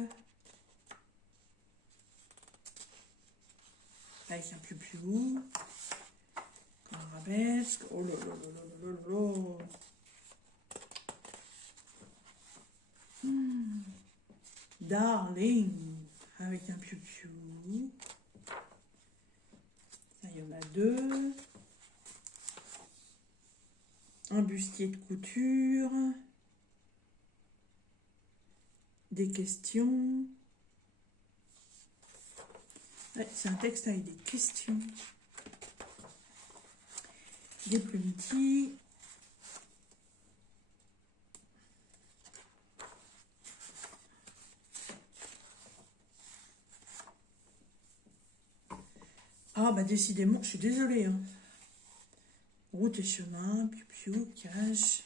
Avec un piou-piou. Un arabesque. Oh là là là là là là. Darling. Avec un piou-piou. Là, il y en a deux. Un bustier de couture. Des questions. Ouais, c'est un texte avec des questions. Des plumes petits. Ah bah décidément, je suis désolée. Hein. Route et chemin, piou-piou, cage.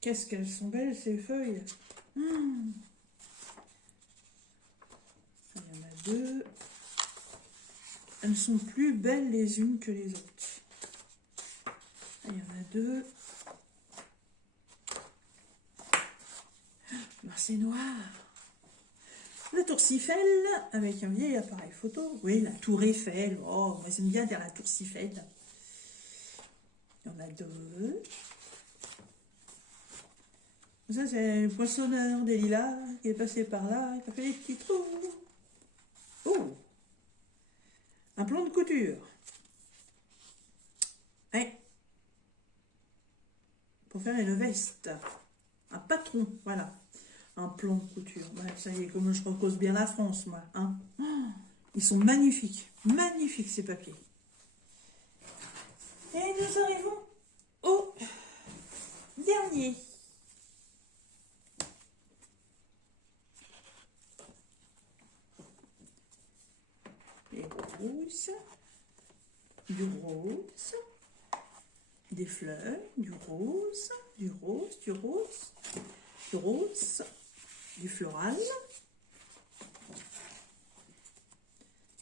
Qu'est-ce qu'elles sont belles ces feuilles. Il y en a deux. Elles sont plus belles les unes que les autres. Il y en a deux. Ben, c'est noir. La tour Eiffel avec un vieil appareil photo. Oui, la tour Eiffel. Oh, moi j'aime bien dire la tour Eiffel. Il y en a deux. Ça, c'est le poinçonneur des lilas qui est passé par là, qui a fait des petits trous. Oh! Un plan de couture. Ouais. Pour faire une veste. Un patron, voilà. Un plan de couture. Ouais, ça y est, comme je recose bien la France, moi. Hein. Oh, ils sont magnifiques. Magnifiques, ces papiers. Et nous arrivons au dernier. Les roses. Du rose. Des fleurs. Du rose. Du rose. Du rose. Du rose. Du floral.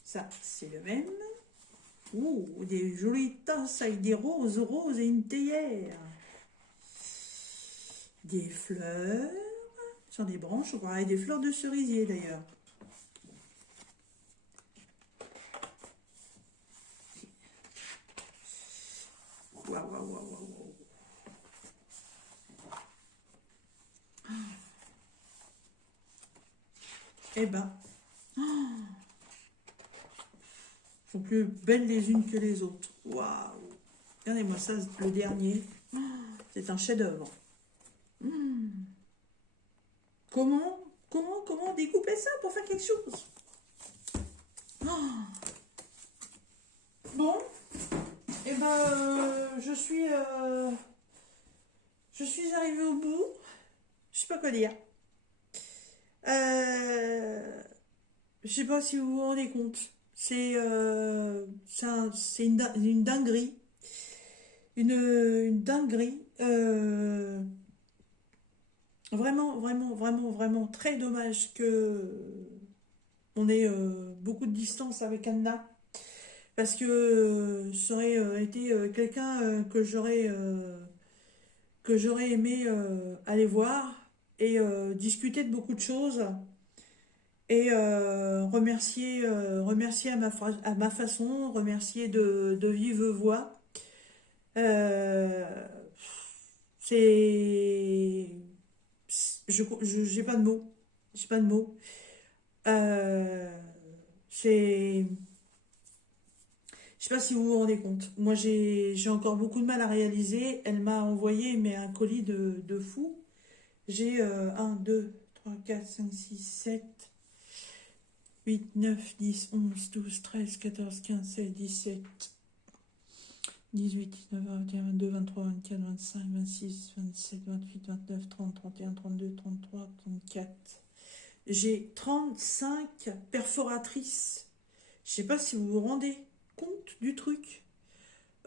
Ça, c'est le même. Oh, des jolies tasses avec des roses, roses et une théière. Des fleurs sur des branches, et des fleurs de cerisier d'ailleurs. Waouh, waouh, waouh, waouh. Eh ben, sont plus belles les unes que les autres. Waouh! Regardez-moi ça, le dernier. C'est un chef-d'œuvre. Comment découper ça pour faire quelque chose? Bon, et ben, je suis arrivée au bout. Je sais pas quoi dire. Je sais pas si vous vous rendez compte. C'est une dinguerie. Une dinguerie. Vraiment très dommage que on ait beaucoup de distance avec Anna. Parce que ça aurait été quelqu'un que j'aurais aimé aller voir et discuter de beaucoup de choses. et remercier à ma façon, remercier de vive voix. Euh, c'est, j'ai pas de mots, j'ai pas de mots. Euh, c'est, je sais pas si vous vous rendez compte. Moi, j'ai encore beaucoup de mal à réaliser. Elle m'a envoyé mais un colis de fou. J'ai 1, 2, 3, 4, 5, 6, 7, 8, 9, 10, 11, 12, 13, 14, 15, 16, 17, 18, 19, 21, 22, 23, 24, 25, 26, 27, 28, 29, 30, 31, 32, 33, 34. J'ai 35 perforatrices. Je sais pas si vous vous rendez compte du truc.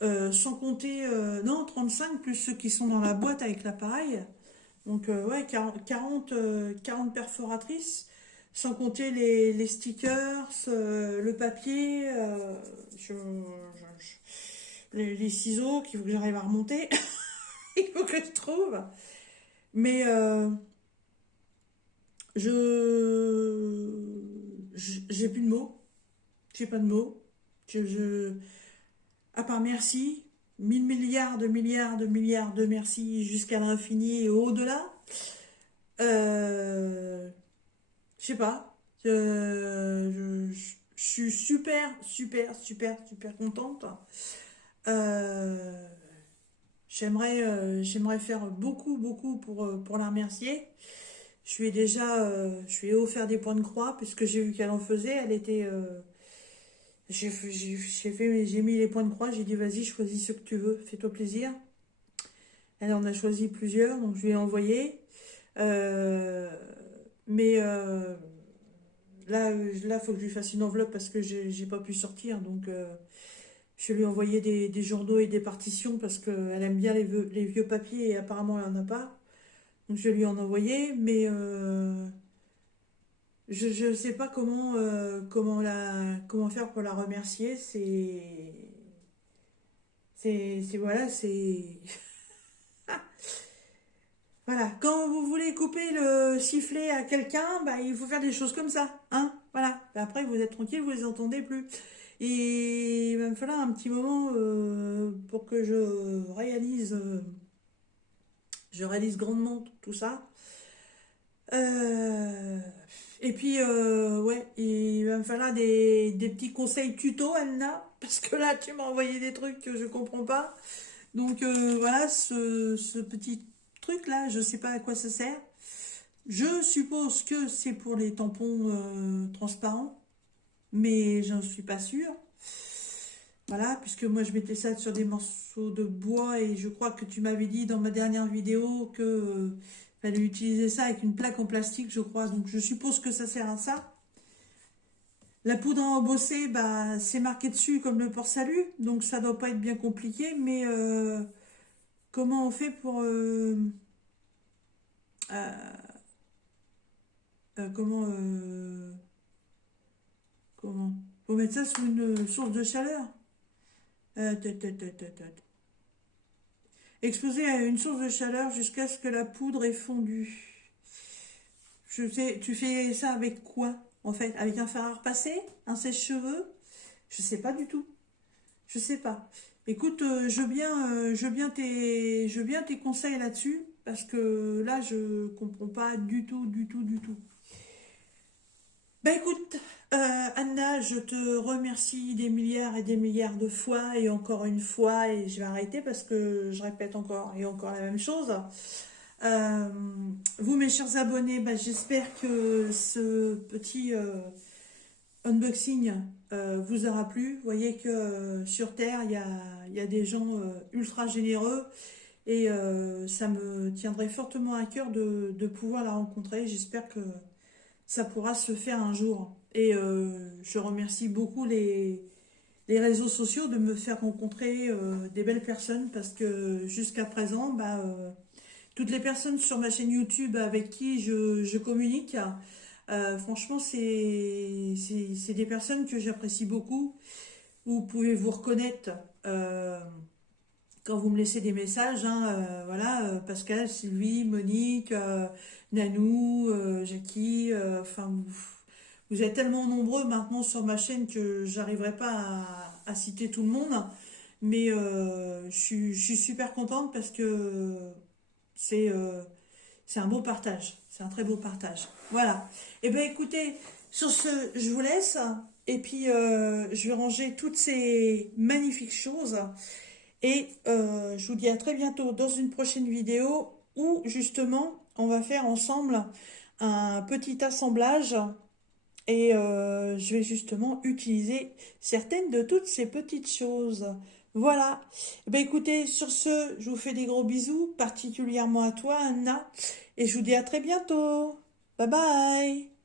Sans compter, non, 35 plus ceux qui sont dans la boîte avec l'appareil. Donc, ouais, 40 perforatrices, sans compter les stickers, le papier, les ciseaux qu'il faut que j'arrive à remonter. Il faut que je trouve. Mais j'ai plus de mots. J'ai pas de mots. À part merci, 1000 milliards de milliards de milliards de merci jusqu'à l'infini et au-delà. Euh, je sais pas. Je suis super, super, super, super contente. Euh, j'aimerais faire beaucoup, beaucoup pour la remercier. Je lui ai offert des points de croix puisque j'ai vu qu'elle en faisait. Elle était, j'ai mis les points de croix. J'ai dit vas-y, choisis ce que tu veux, fais-toi plaisir. Elle en a choisi plusieurs, donc je lui ai envoyé. Euh, mais là, faut que je lui fasse une enveloppe parce que j'ai pas pu sortir. Donc, je lui ai envoyé des journaux et des partitions parce qu'elle aime bien les vieux papiers et apparemment elle en a pas. Donc, je lui en ai envoyé, mais je sais pas comment faire pour la remercier. Voilà, c'est. Voilà, quand vous voulez couper le sifflet à quelqu'un, bah, il faut faire des choses comme ça, hein, voilà. Bah, après, vous êtes tranquille, vous les entendez plus. Et il va me falloir un petit moment pour que je réalise grandement tout ça. Euh, et puis, ouais, il va me falloir des petits conseils tuto, Anna, parce que là, tu m'as envoyé des trucs que je comprends pas. Donc voilà, ce petit truc-là, je sais pas à quoi ça sert. Je suppose que c'est pour les tampons transparents, mais j'en suis pas sûre. Voilà, puisque moi je mettais ça sur des morceaux de bois et je crois que tu m'avais dit dans ma dernière vidéo que fallait utiliser ça avec une plaque en plastique, je crois. Donc je suppose que ça sert à ça. La poudre à embosser, bah, c'est marqué dessus comme le port salut, donc ça doit pas être bien compliqué, mais comment on fait pour euh, comment comment faut mettre ça sous une source de chaleur. Tut, tut, tut, tut, tut. Exposer à une source de chaleur jusqu'à ce que la poudre ait fondu. Je sais, tu fais ça avec quoi en fait? Avec un fer à repasser? Un sèche-cheveux? Je sais pas du tout. Je sais pas. Écoute, je veux bien tes conseils là-dessus parce que là je comprends pas du tout, du tout, du tout. Bah écoute, Anna, je te remercie des milliards et des milliards de fois et encore une fois et je vais arrêter parce que je répète encore et encore la même chose. Euh, Vous, mes chers abonnés, bah, j'espère que ce petit unboxing vous aura plu. Vous voyez que sur Terre, il y a des gens ultra généreux et ça me tiendrait fortement à cœur de pouvoir la rencontrer. J'espère que ça pourra se faire un jour. Et je remercie beaucoup les réseaux sociaux de me faire rencontrer des belles personnes parce que jusqu'à présent, bah, toutes les personnes sur ma chaîne YouTube avec qui je communique, franchement, c'est des personnes que j'apprécie beaucoup. Vous pouvez vous reconnaître quand vous me laissez des messages, hein, voilà, Pascal, Sylvie, Monique, Nanou, Jackie, enfin, Vous êtes tellement nombreux maintenant sur ma chaîne que j'arriverai pas à citer tout le monde. Mais je suis super contente parce que c'est c'est un beau partage. C'est un très beau partage. Voilà. Eh bien, écoutez, sur ce, je vous laisse. Et puis, je vais ranger toutes ces magnifiques choses. Et je vous dis à très bientôt dans une prochaine vidéo où, justement, on va faire ensemble un petit assemblage. Et je vais justement utiliser certaines de toutes ces petites choses. Voilà. Eh ben écoutez, sur ce, je vous fais des gros bisous, particulièrement à toi, Anna. Et je vous dis à très bientôt. Bye bye.